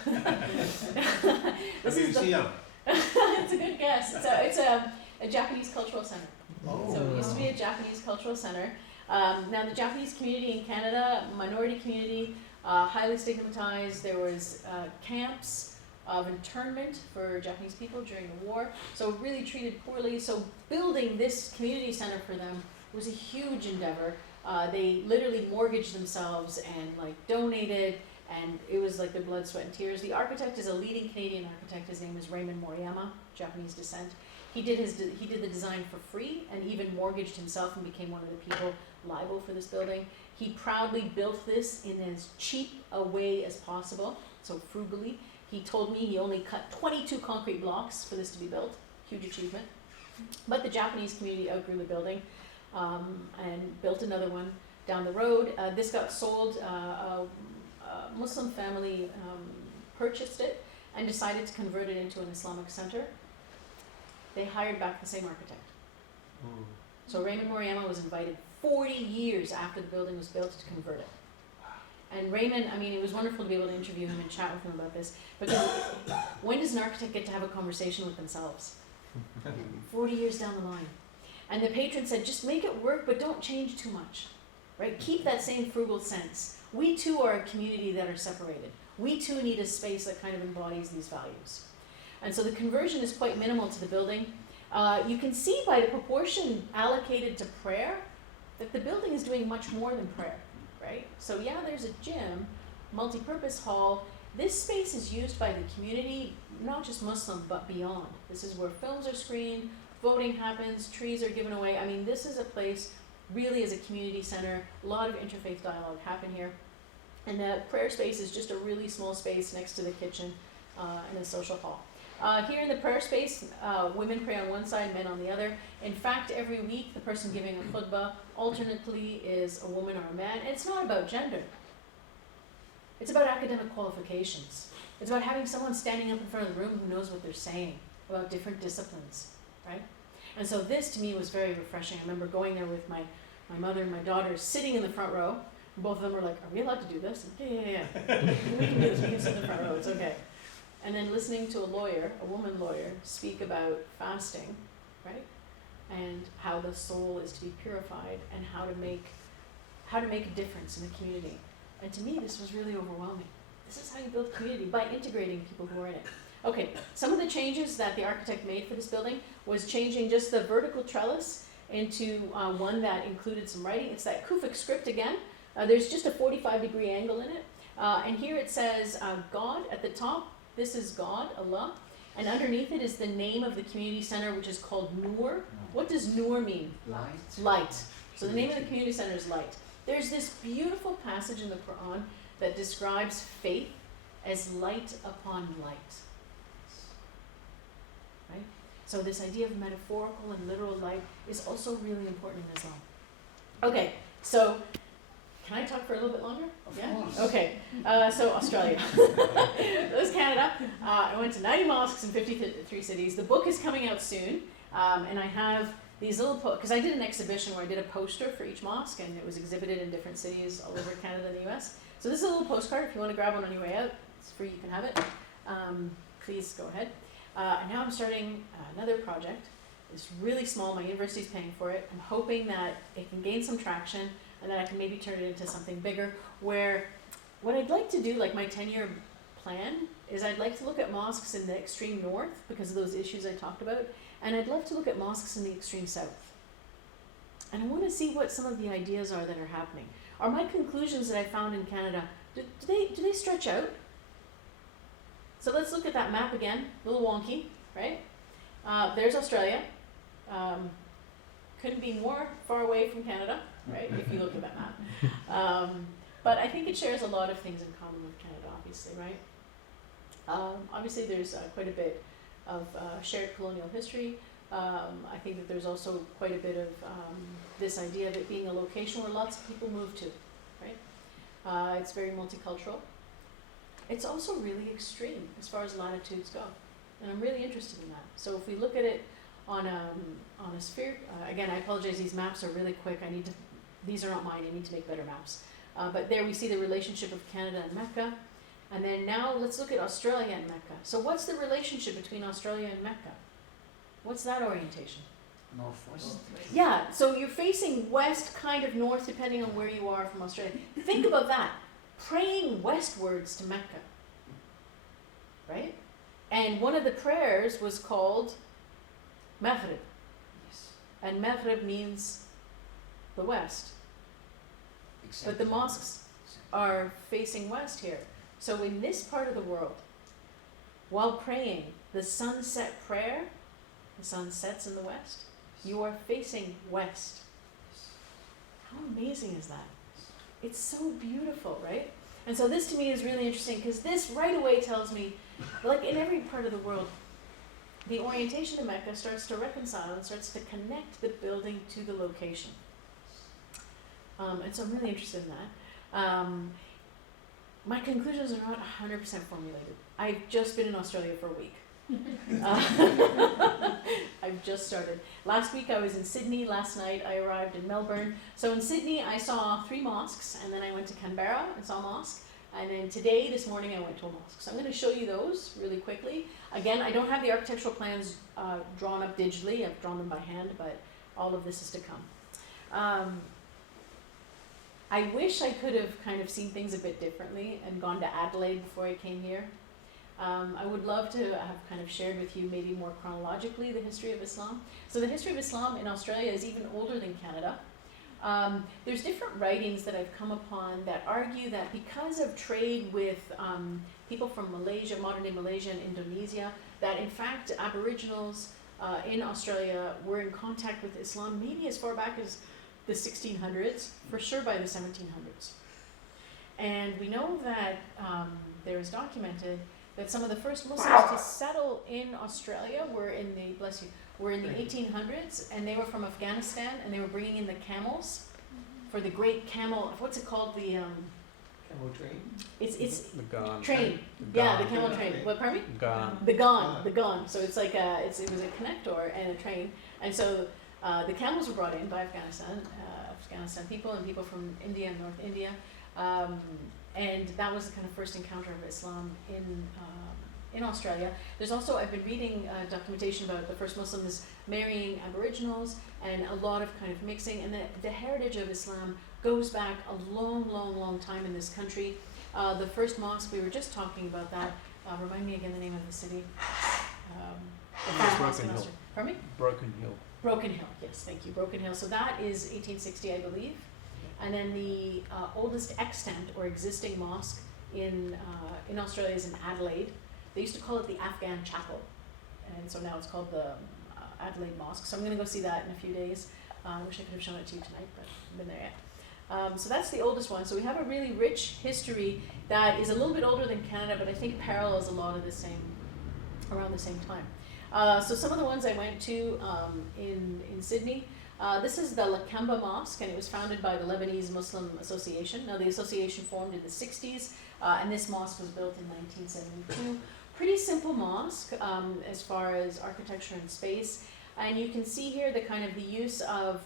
This is the, it's a good guess. It's a Japanese cultural center. Oh. So it used to be a Japanese cultural center. Now the Japanese community in Canada, minority community, highly stigmatized. There was camps of internment for Japanese people during the war. So really treated poorly. So building this community center for them was a huge endeavor. They literally mortgaged themselves and like donated, and it was like their blood, sweat, and tears. The architect is a leading Canadian architect. His name is Raymond Moriyama, Japanese descent. He did the design for free and even mortgaged himself and became one of the people liable for this building. He proudly built this in as cheap a way as possible, so frugally. He told me he only cut 22 concrete blocks for this to be built. Huge achievement. But the Japanese community outgrew the building and built another one down the road. This got sold. A Muslim family purchased it and decided to convert it into an Islamic center. They hired back the same architect. So Raymond Moriyama was invited 40 years after the building was built to convert it. And Raymond, I mean, it was wonderful to be able to interview him and chat with him about this, because when does an architect get to have a conversation with themselves? 40 years down the line. And the patron said, just make it work, but don't change too much, right? Keep that same frugal sense. We too are a community that are separated. We too need a space that kind of embodies these values. And so the conversion is quite minimal to the building. You can see by the proportion allocated to prayer that the building is doing much more than prayer, right? So yeah, there's a gym, multi-purpose hall. This space is used by the community, not just Muslim, but beyond. This is where films are screened, voting happens, trees are given away. I mean, this is a place really as a community center. A lot of interfaith dialogue happen here. And the prayer space is just a really small space next to the kitchen and a social hall. Here in the prayer space, women pray on one side, men on the other. In fact, every week, the person giving a khutbah alternately is a woman or a man. And it's not about gender. It's about academic qualifications. It's about having someone standing up in front of the room who knows what they're saying about different disciplines, right? And so this, to me, was very refreshing. I remember going there with my mother and my daughter, sitting in the front row. Both of them were like, "Are we allowed to do this?" And, yeah. We can do this. We can sit in the front row. It's okay. And then listening to a woman lawyer, speak about fasting, right? And how the soul is to be purified and how to make a difference in the community. And to me, this was really overwhelming. This is how you build community, by integrating people who are in it. Okay, some of the changes that the architect made for this building was changing just the vertical trellis into one that included some writing. It's that Kufic script again. There's just a 45-degree angle in it. And here it says God at the top. This is God, Allah. And underneath it is the name of the community center, which is called Noor. What does Noor mean? Light. Light. So the name of the community center is Light. There's this beautiful passage in the Quran that describes faith as light upon light. Right? So this idea of metaphorical and literal light is also really important in Islam. Okay, so can I talk for a little bit longer? Yeah? Okay, so Australia. That was Canada. I went to 90 mosques in 53 cities. The book is coming out soon, and I have these little, because I did an exhibition where I did a poster for each mosque, and it was exhibited in different cities all over Canada and the US. So this is a little postcard. If you want to grab one on your way out, it's free, you can have it. Please go ahead. And now I'm starting another project. It's really small. My university's paying for it. I'm hoping that it can gain some traction and that I can maybe turn it into something bigger, where what I'd like to do, like my 10-year plan, is I'd like to look at mosques in the extreme north because of those issues I talked about, and I'd love to look at mosques in the extreme south. And I want to see what some of the ideas are that are happening. Are my conclusions that I found in Canada, do they stretch out? So let's look at that map again, a little wonky, right? There's Australia. Couldn't be more far away from Canada, right, if you look at that map. But I think it shares a lot of things in common with Canada, obviously, right? Obviously there's quite a bit of shared colonial history. I think that there's also quite a bit of this idea of it being a location where lots of people move to, right? It's very multicultural. It's also really extreme as far as latitudes go, and I'm really interested in that. So if we look at it on a sphere, again, I apologize, these maps are really quick. These are not mine, I need to make better maps. But there we see the relationship of Canada and Mecca. And then now let's look at Australia and Mecca. So what's the relationship between Australia and Mecca? What's that orientation? Northwest. Yeah, so you're facing west, kind of north, depending on where you are from Australia. Think about that. Praying westwards to Mecca, right? And one of the prayers was called Maghrib. Yes. And Maghrib means the west. Exactly. But the mosques are facing west here. So in this part of the world, while praying the sunset prayer, the sun sets in the west, you are facing west. How amazing is that? It's so beautiful, right? And so this to me is really interesting because this right away tells me, like in every part of the world, the orientation to Mecca starts to reconcile and starts to connect the building to the location. And so I'm really interested in that. My conclusions are not 100% formulated. I've just been in Australia for a week. I've just started. Last week I was in Sydney. Last night I arrived in Melbourne. So in Sydney I saw 3 mosques, and then I went to Canberra and saw a mosque. And then this morning I went to a mosque. So I'm going to show you those really quickly. Again, I don't have the architectural plans drawn up digitally. I've drawn them by hand, but all of this is to come. I wish I could have kind of seen things a bit differently and gone to Adelaide before I came here. I would love to have kind of shared with you maybe more chronologically the history of Islam. So the history of Islam in Australia is even older than Canada. There's different writings that I've come upon that argue that because of trade with people from Malaysia, modern-day Malaysia and Indonesia, that in fact Aboriginals in Australia were in contact with Islam maybe as far back as the 1600s, for sure by the 1700s. And we know that there is documented that some of the first Muslims to settle in Australia were in the 1800s, and they were from Afghanistan, and they were bringing in the camels for the great camel. What's it called? The Camel train. It's The Ghan. train. Yeah, the camel train. What? Pardon me? Ghan. The Ghan. So it's like it was a connector and a train, and so The camels were brought in by Afghanistan people and people from India and North India, and that was the kind of first encounter of Islam in Australia. There's also, I've been reading documentation about the first Muslims marrying Aboriginals and a lot of kind of mixing, and the heritage of Islam goes back a long time in this country. The first mosque, we were just talking about that. Remind me again the name of the city. The first mosque in Broken Hill. Australia. Pardon me? Broken Hill. Broken Hill, yes, thank you, Broken Hill. So that is 1860, I believe. And then the oldest extant or existing mosque in Australia is in Adelaide. They used to call it the Afghan Chapel, and so now it's called the Adelaide Mosque. So I'm going to go see that in a few days. I wish I could have shown it to you tonight, but I haven't been there yet. So that's the oldest one. So we have a really rich history that is a little bit older than Canada, but I think parallels a lot of the same, around the same time. So some of the ones I went to in Sydney, this is the Lecomba Mosque, and it was founded by the Lebanese Muslim Association. Now the association formed in the 60s, and this mosque was built in 1972. Pretty simple mosque as far as architecture and space, and you can see here the kind of the use of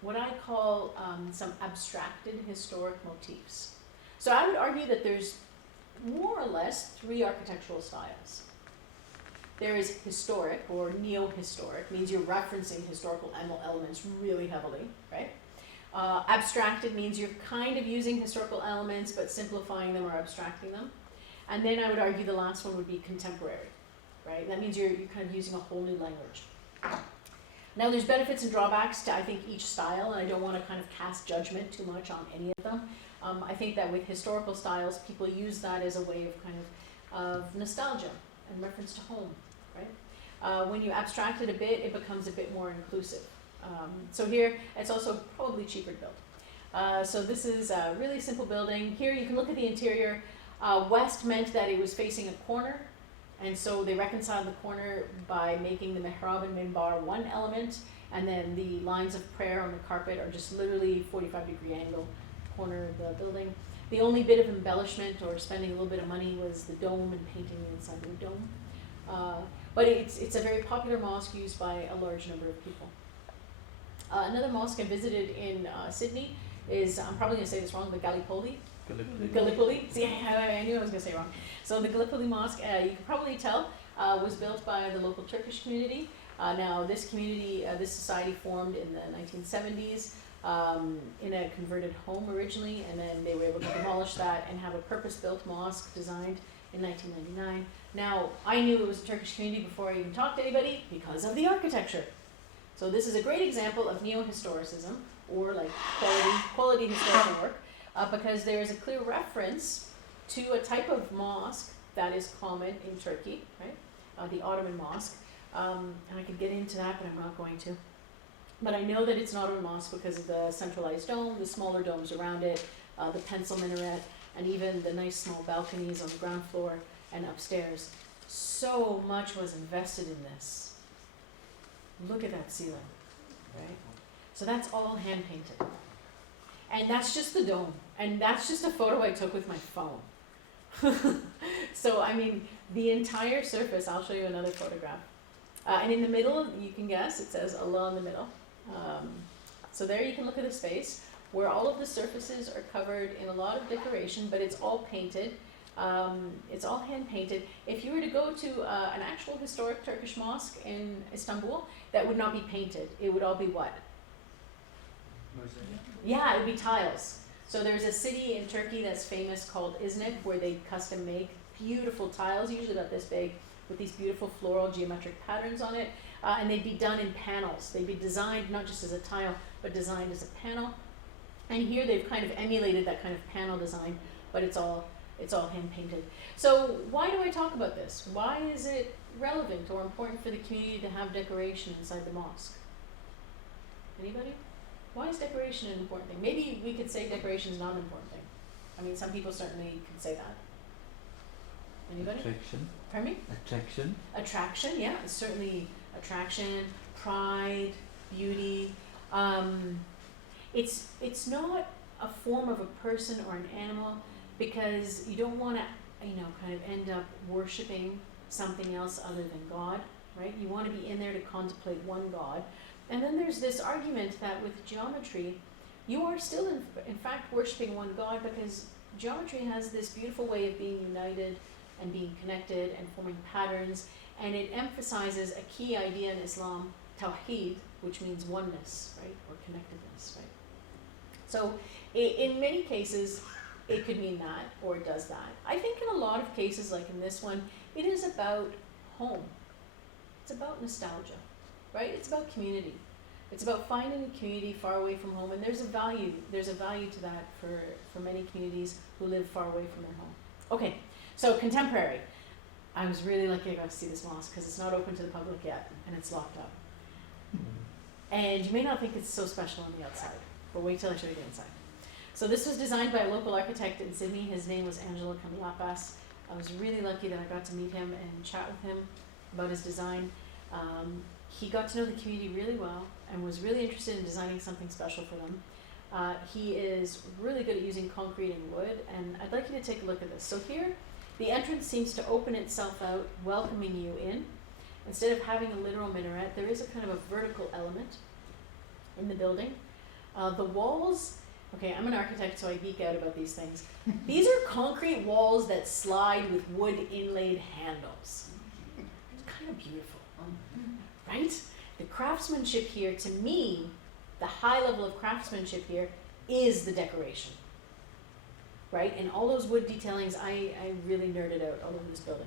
what I call some abstracted historic motifs. So I would argue that there's more or less 3 architectural styles. There is historic or neo-historic, means you're referencing historical elements really heavily, right? Abstracted means you're kind of using historical elements but simplifying them or abstracting them. And then I would argue the last one would be contemporary, right? That means you're kind of using a whole new language. Now there's benefits and drawbacks to, I think, each style, and I don't want to kind of cast judgment too much on any of them. I think that with historical styles, people use that as a way of kind of nostalgia and reference to home, right? When you abstract it a bit, it becomes a bit more inclusive. So here, it's also probably cheaper to build. So this is a really simple building. Here you can look at the interior. West meant that it was facing a corner, and so they reconciled the corner by making the mihrab and minbar one element, and then the lines of prayer on the carpet are just literally 45-degree angle corner of the building. The only bit of embellishment or spending a little bit of money was the dome and painting the inside of the dome. But it's a very popular mosque used by a large number of people. Another mosque I visited in Sydney is, I'm probably going to say this wrong, the Gallipoli. See, I knew I was going to say it wrong. So the Gallipoli Mosque, you can probably tell, was built by the local Turkish community. Now this community, this society formed in the 1970s in a converted home originally, and then they were able to demolish that and have a purpose-built mosque designed in 1999. Now, I knew it was a Turkish community before I even talked to anybody because of the architecture. So this is a great example of neo-historicism, or like quality historical work, because there is a clear reference to a type of mosque that is common in Turkey, right? The Ottoman mosque. And I could get into that, but I'm not going to. But I know that it's an Ottoman mosque because of the centralized dome, the smaller domes around it, the pencil minaret, and even the nice small balconies on the ground floor and upstairs. So much was invested in this. Look at that ceiling, right? So that's all hand painted. And that's just the dome. And that's just a photo I took with my phone. So, I mean, the entire surface, I'll show you another photograph. And in the middle, you can guess, it says Allah in the middle. So there you can look at the space where all of the surfaces are covered in a lot of decoration, but it's all painted. It's all hand painted. If you were to go to an actual historic Turkish mosque in Istanbul, that would not be painted. It would all be what? Yeah, it would be tiles. So there's a city in Turkey that's famous called Iznik, where they custom make beautiful tiles, usually about this big, with these beautiful floral geometric patterns on it. And they'd be done in panels. They'd be designed not just as a tile, but designed as a panel. And here they've kind of emulated that kind of panel design, but it's all hand painted. So why do I talk about this? Why is it relevant or important for the community to have decoration inside the mosque? Anybody? Why is decoration an important thing? Maybe we could say decoration is not an important thing. I mean, some people certainly could say that. Anybody? Attraction. Pardon me? Attraction. Attraction, yeah, it's certainly attraction, pride, beauty. It's not a form of a person or an animal, because you don't want to, kind of end up worshiping something else other than God, right? You want to be in there to contemplate one God. And then there's this argument that with geometry, you are still in fact worshiping one God, because geometry has this beautiful way of being united and being connected and forming patterns, and it emphasizes a key idea in Islam, tawheed, which means oneness, right, or connectedness, right? So in many cases, it could mean that, or it does that. I think in a lot of cases, like in this one, it is about home. It's about nostalgia, right? It's about community. It's about finding a community far away from home, and there's a value to that for many communities who live far away from their home. Okay, so contemporary. I was really lucky I got to see this mosque because it's not open to the public yet, and it's locked up. And you may not think it's so special on the outside, but wait till I show you the inside. So this was designed by a local architect in Sydney. His name was Angelo Camlapas. I was really lucky that I got to meet him and chat with him about his design. He got to know the community really well and was really interested in designing something special for them. He is really good at using concrete and wood, and I'd like you to take a look at this. So here, the entrance seems to open itself out, welcoming you in. Instead of having a literal minaret, there is a kind of a vertical element in the building. The walls, okay, I'm an architect, so I geek out about these things. These are concrete walls that slide with wood inlaid handles. It's kind of beautiful, right? The craftsmanship here, to me, the high level of craftsmanship here is the decoration, right? And all those wood detailings, I really nerded out all over this building.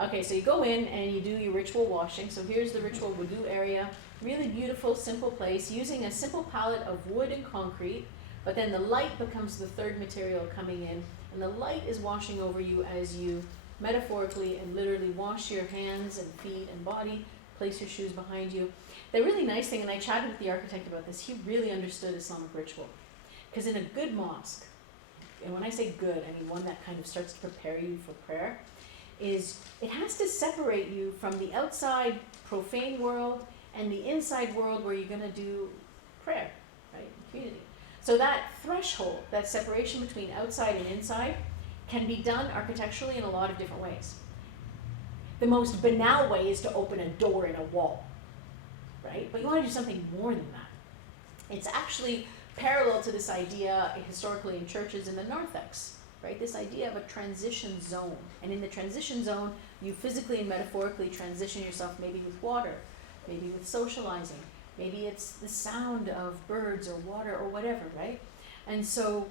Okay, so you go in and you do your ritual washing. So here's the ritual wudu area. Really beautiful, simple place, using a simple palette of wood and concrete, but then the light becomes the third material coming in, and the light is washing over you as you metaphorically and literally wash your hands and feet and body, place your shoes behind you. The really nice thing, and I chatted with the architect about this, he really understood Islamic ritual. Because in a good mosque, and when I say good, I mean one that kind of starts to prepare you for prayer, is it has to separate you from the outside profane world and the inside world where you're going to do prayer, right, community. So that threshold, that separation between outside and inside, can be done architecturally in a lot of different ways. The most banal way is to open a door in a wall, right? But you want to do something more than that. It's actually parallel to this idea historically in churches in the narthex, right? This idea of a transition zone. And in the transition zone, you physically and metaphorically transition yourself, maybe with water, maybe with socializing, maybe it's the sound of birds or water or whatever, right? And so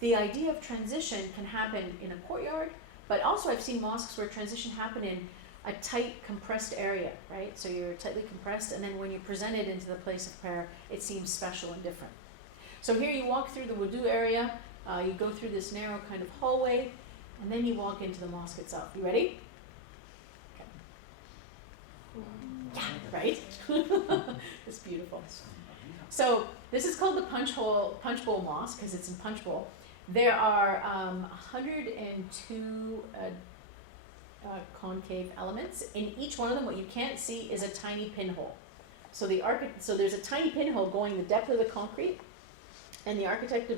the idea of transition can happen in a courtyard, but also I've seen mosques where transition happen in a tight, compressed area, right? So you're tightly compressed, and then when you're presented into the place of prayer, it seems special and different. So here you walk through the wudu area, you go through this narrow kind of hallway, and then you walk into the mosque itself. You ready? Okay. Yeah, right? It's beautiful. So this is called the Punch Bowl Mosque because it's in Punch Bowl. There are 102 concave elements. In each one of them, what you can't see is a tiny pinhole. So there's a tiny pinhole going the depth of the concrete, and the architect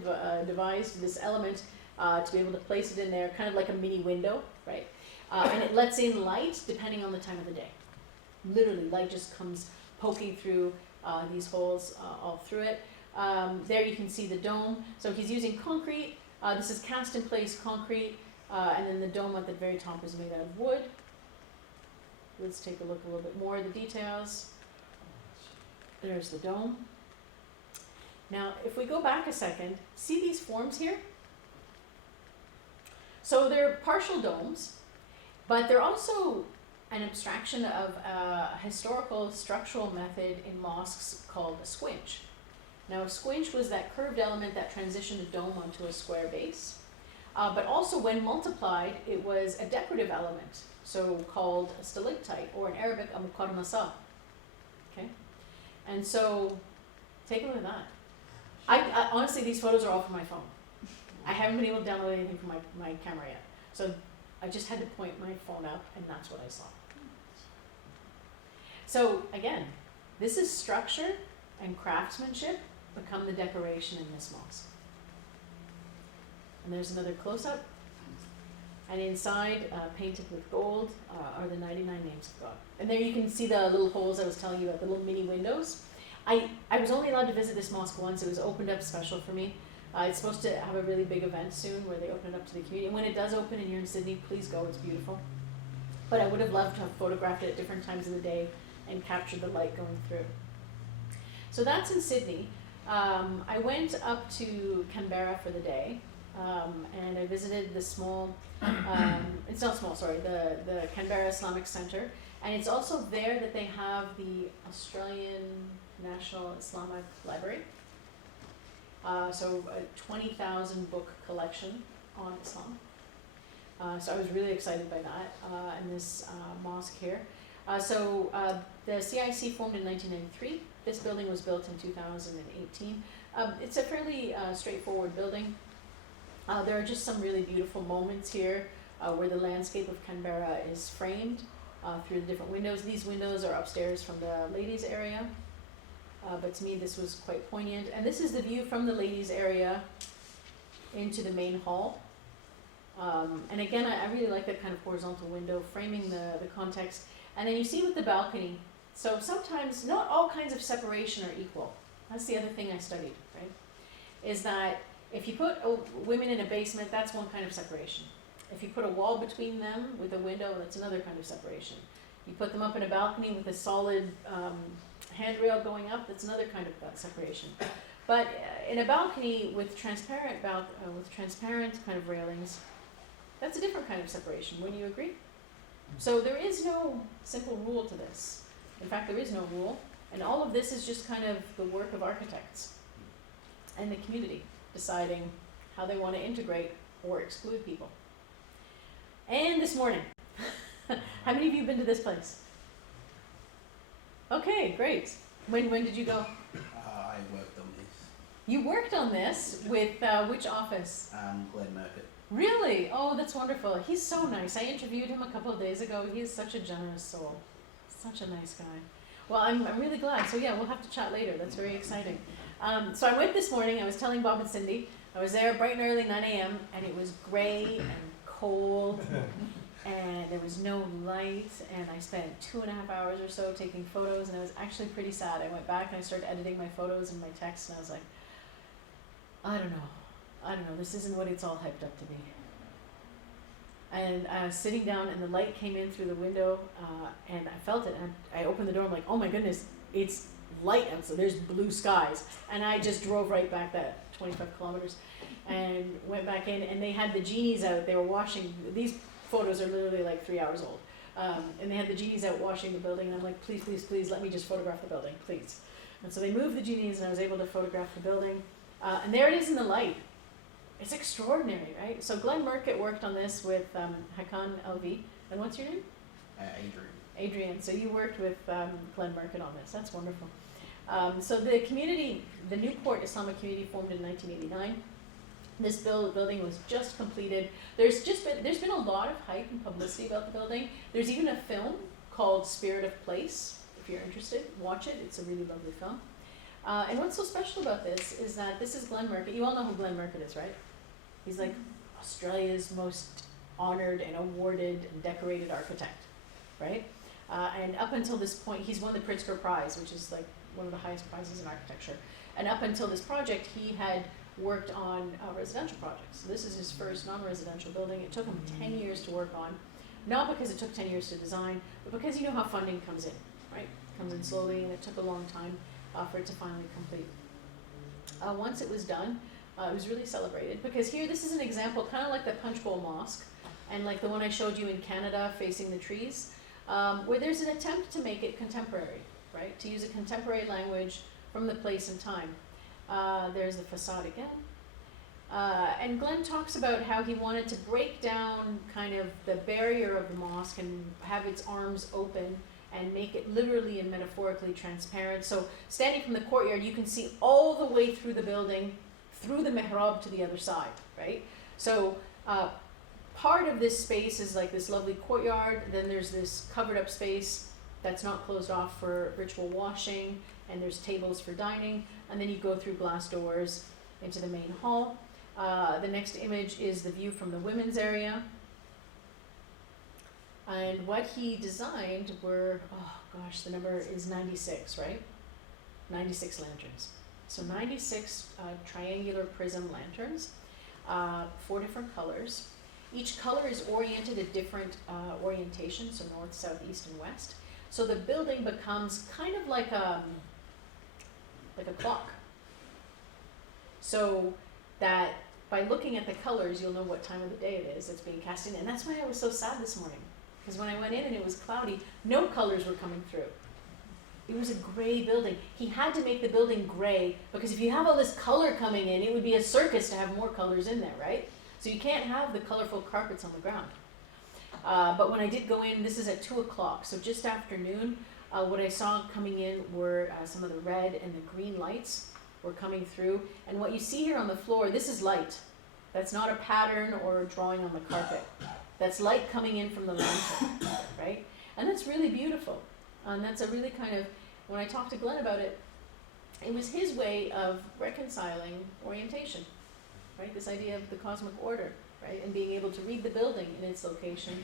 devised this element to be able to place it in there, kind of like a mini window, right? And it lets in light depending on the time of the day. Literally, light just comes poking through these holes all through it. There you can see the dome. So he's using concrete. This is cast in place concrete, and then the dome at the very top is made out of wood. Let's take a look a little bit more at the details. There's the dome. Now, if we go back a second, see these forms here? So they're partial domes, but they're also an abstraction of a historical structural method in mosques called a squinch. Now, a squinch was that curved element that transitioned a dome onto a square base, but also when multiplied, it was a decorative element, so called a stalactite, or in Arabic, a muqarmasa. Okay? And so, take a look at that. I honestly, these photos are all from my phone. I haven't been able to download anything from my camera yet. So I just had to point my phone up, and that's what I saw. So again, this is structure and craftsmanship become the decoration in this mosque. And there's another close-up. And inside, painted with gold, are the 99 names of God. And there you can see the little holes I was telling you about, the little mini windows. I was only allowed to visit this mosque once. It was opened up special for me. It's supposed to have a really big event soon where they open it up to the community. And when it does open and you're in Sydney, please go. It's beautiful. But I would have loved to have photographed it at different times of the day and captured the light going through. So that's in Sydney. I went up to Canberra for the day, and I visited the small, it's not small, sorry, the Canberra Islamic Center. And it's also there that they have the Australian National Islamic Library. So a 20,000 book collection on Islam. So I was really excited by that, and this mosque here. The CIC formed in 1993. This building was built in 2018. It's a fairly straightforward building. There are just some really beautiful moments here where the landscape of Canberra is framed through the different windows. These windows are upstairs from the ladies' area, but to me this was quite poignant. And this is the view from the ladies' area into the main hall. And again, I really like that kind of horizontal window framing the context. And then you see with the balcony, so sometimes not all kinds of separation are equal. That's the other thing I studied, right? Is that if you put women in a basement, that's one kind of separation. If you put a wall between them with a window, that's another kind of separation. You put them up in a balcony with a solid handrail going up, that's another kind of separation. But in a balcony with transparent kind of railings, that's a different kind of separation. Wouldn't you agree? So there is no simple rule to this. In fact, there is no rule. And all of this is just kind of the work of architects and the community deciding how they want to integrate or exclude people. And this morning, how many of you have been to this place? Okay, great. When did you go? I worked on this. You worked on this with which office? Glenn Murphy. Really? Oh, that's wonderful. He's so nice. I interviewed him a couple of days ago. He is such a generous soul. Such a nice guy. Well, I'm really glad. So yeah, we'll have to chat later. That's very exciting. So I went this morning. I was telling Bob and Cindy. I was there bright and early, 9 a.m., and it was gray and cold, and there was no light, and I spent 2.5 hours or so taking photos, and I was actually pretty sad. I went back and I started editing my photos and my texts, and I was like, I don't know, this isn't what it's all hyped up to be. And I was sitting down, and the light came in through the window, and I felt it, and I opened the door, I'm like, oh my goodness, it's light outside, there's blue skies. And I just drove right back that 25 kilometers and went back in, and they had the genies out. They were washing, these photos are literally like 3 hours old. And they had the genies out washing the building, and I'm like, please, please, please, let me just photograph the building, please. And so they moved the genies, and I was able to photograph the building. And there it is in the light. It's extraordinary, right? So Glenn Murkett worked on this with Hakan LV. And what's your name? Adrian. Adrian. So you worked with Glenn Murkett on this. That's wonderful. So the community, the Newport Islamic community, formed in 1989. This building was just completed. There's been a lot of hype and publicity about the building. There's even a film called Spirit of Place. If you're interested, watch it. It's a really lovely film. And what's so special about this is that this is Glenn Murkett. You all know who Glenn Murkett is, right? He's like Australia's most honored and awarded and decorated architect, right? And up until this point, he's won the Pritzker Prize, which is like one of the highest prizes in architecture. And up until this project, he had worked on residential projects. So this is his first non-residential building. It took him 10 years to work on, not because it took 10 years to design, but because you know how funding comes in, right? It comes in slowly, and it took a long time for it to finally complete. Once it was done, it was really celebrated, because here, this is an example, kind of like the Punch Bowl Mosque, and like the one I showed you in Canada facing the trees, where there's an attempt to make it contemporary, right? To use a contemporary language from the place and time. There's the facade again. And Glenn talks about how he wanted to break down kind of the barrier of the mosque and have its arms open and make it literally and metaphorically transparent. So standing from the courtyard, you can see all the way through the building, through the mihrab to the other side, right? So part of this space is like this lovely courtyard. Then there's this covered up space that's not closed off for ritual washing, and there's tables for dining. And then you go through glass doors into the main hall. The next image is the view from the women's area. And what he designed were, oh gosh, the number is 96, right? 96 lanterns. So 96 triangular prism lanterns, 4 different colors. Each color is oriented at different orientations, so north, south, east, and west. So the building becomes kind of like a clock. So that by looking at the colors, you'll know what time of the day it is that's being cast in. And that's why I was so sad this morning. Because when I went in and it was cloudy, no colors were coming through. It was a gray building. He had to make the building gray because if you have all this color coming in, it would be a circus to have more colors in there, right? So you can't have the colorful carpets on the ground. But when I did go in, this is at 2 o'clock, so just after noon, what I saw coming in were some of the red and the green lights were coming through. And what you see here on the floor, this is light. That's not a pattern or a drawing on the carpet. That's light coming in from the lantern, right? And that's really beautiful. And that's a really kind of, when I talked to Glenn about it, it was his way of reconciling orientation, right? This idea of the cosmic order, right? And being able to read the building in its location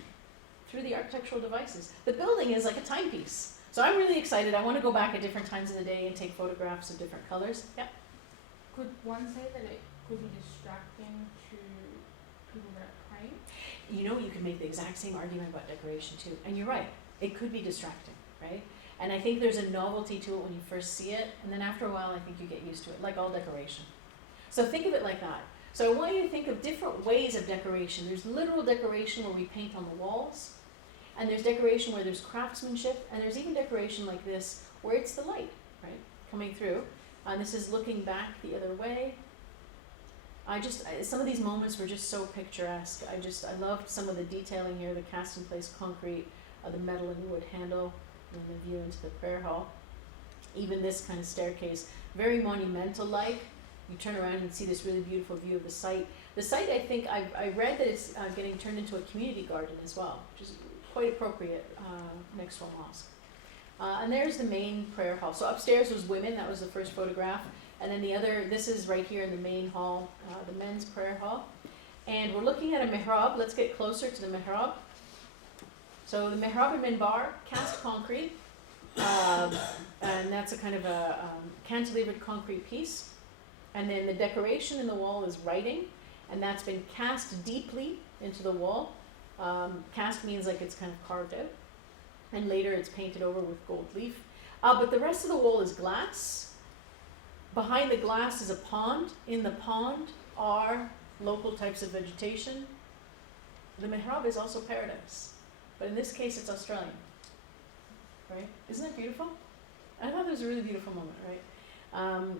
through the architectural devices. The building is like a timepiece. So I'm really excited. I want to go back at different times of the day and take photographs of different colors. Yeah. Could one say that it could be distracting to people that are praying? You know, you could make the exact same argument about decoration too. And you're right. It could be distracting, right? And I think there's a novelty to it when you first see it. And then after a while, I think you get used to it, like all decoration. So think of it like that. So I want you to think of different ways of decoration. There's literal decoration where we paint on the walls. And there's decoration where there's craftsmanship. And there's even decoration like this where it's the light, right, coming through. And this is looking back the other way. Some of these moments were just so picturesque. I loved some of the detailing here, the cast in place concrete, the metal and wood handle, and the view into the prayer hall. Even this kind of staircase, very monumental-like. You turn around and see this really beautiful view of the site. The site, I think, I read that it's getting turned into a community garden as well, which is quite appropriate next to a mosque. And there's the main prayer hall. So upstairs was women, that was the first photograph. And then this is right here in the main hall, the men's prayer hall. And we're looking at a mihrab. Let's get closer to the mihrab. So the mihrab and minbar, cast concrete. And that's a kind of a cantilevered concrete piece. And then the decoration in the wall is writing. And that's been cast deeply into the wall. Cast means like it's kind of carved out. And later it's painted over with gold leaf. But the rest of the wall is glass. Behind the glass is a pond. In the pond are local types of vegetation. The mihrab is also paradise. But in this case, it's Australian. Right? Isn't that beautiful? I thought it was a really beautiful moment, right?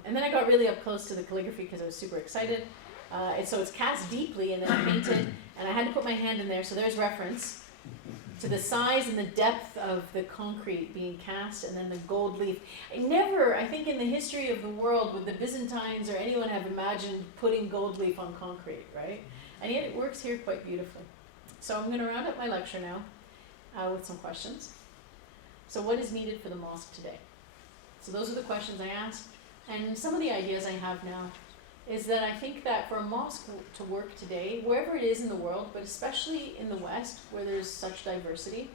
And then I got really up close to the calligraphy because I was super excited. And so it's cast deeply and then painted. And I had to put my hand in there, so there's reference to the size and the depth of the concrete being cast, and then the gold leaf. I think in the history of the world, would the Byzantines or anyone have imagined putting gold leaf on concrete, right? And yet it works here quite beautifully. So I'm going to round up my lecture now with some questions. So what is needed for the mosque today? So those are the questions I asked, and some of the ideas I have now is that I think that for a mosque to work today, wherever it is in the world, but especially in the West, where there's such diversity,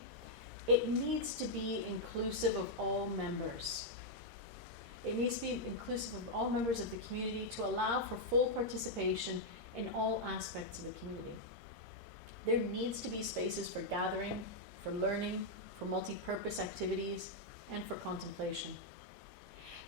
it needs to be inclusive of all members. It needs to be inclusive of all members of the community to allow for full participation in all aspects of the community. There needs to be spaces for gathering, for learning, for multi-purpose activities, and for contemplation.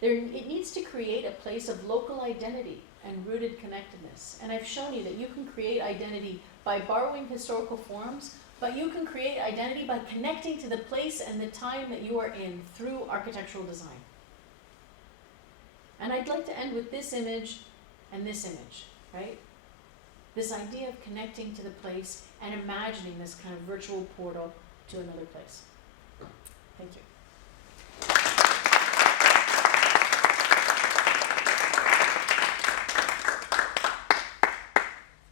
It needs to create a place of local identity and rooted connectedness. And I've shown you that you can create identity by borrowing historical forms, but you can create identity by connecting to the place and the time that you are in through architectural design. And I'd like to end with this image and this image, right? This idea of connecting to the place and imagining this kind of virtual portal to another place. Thank you.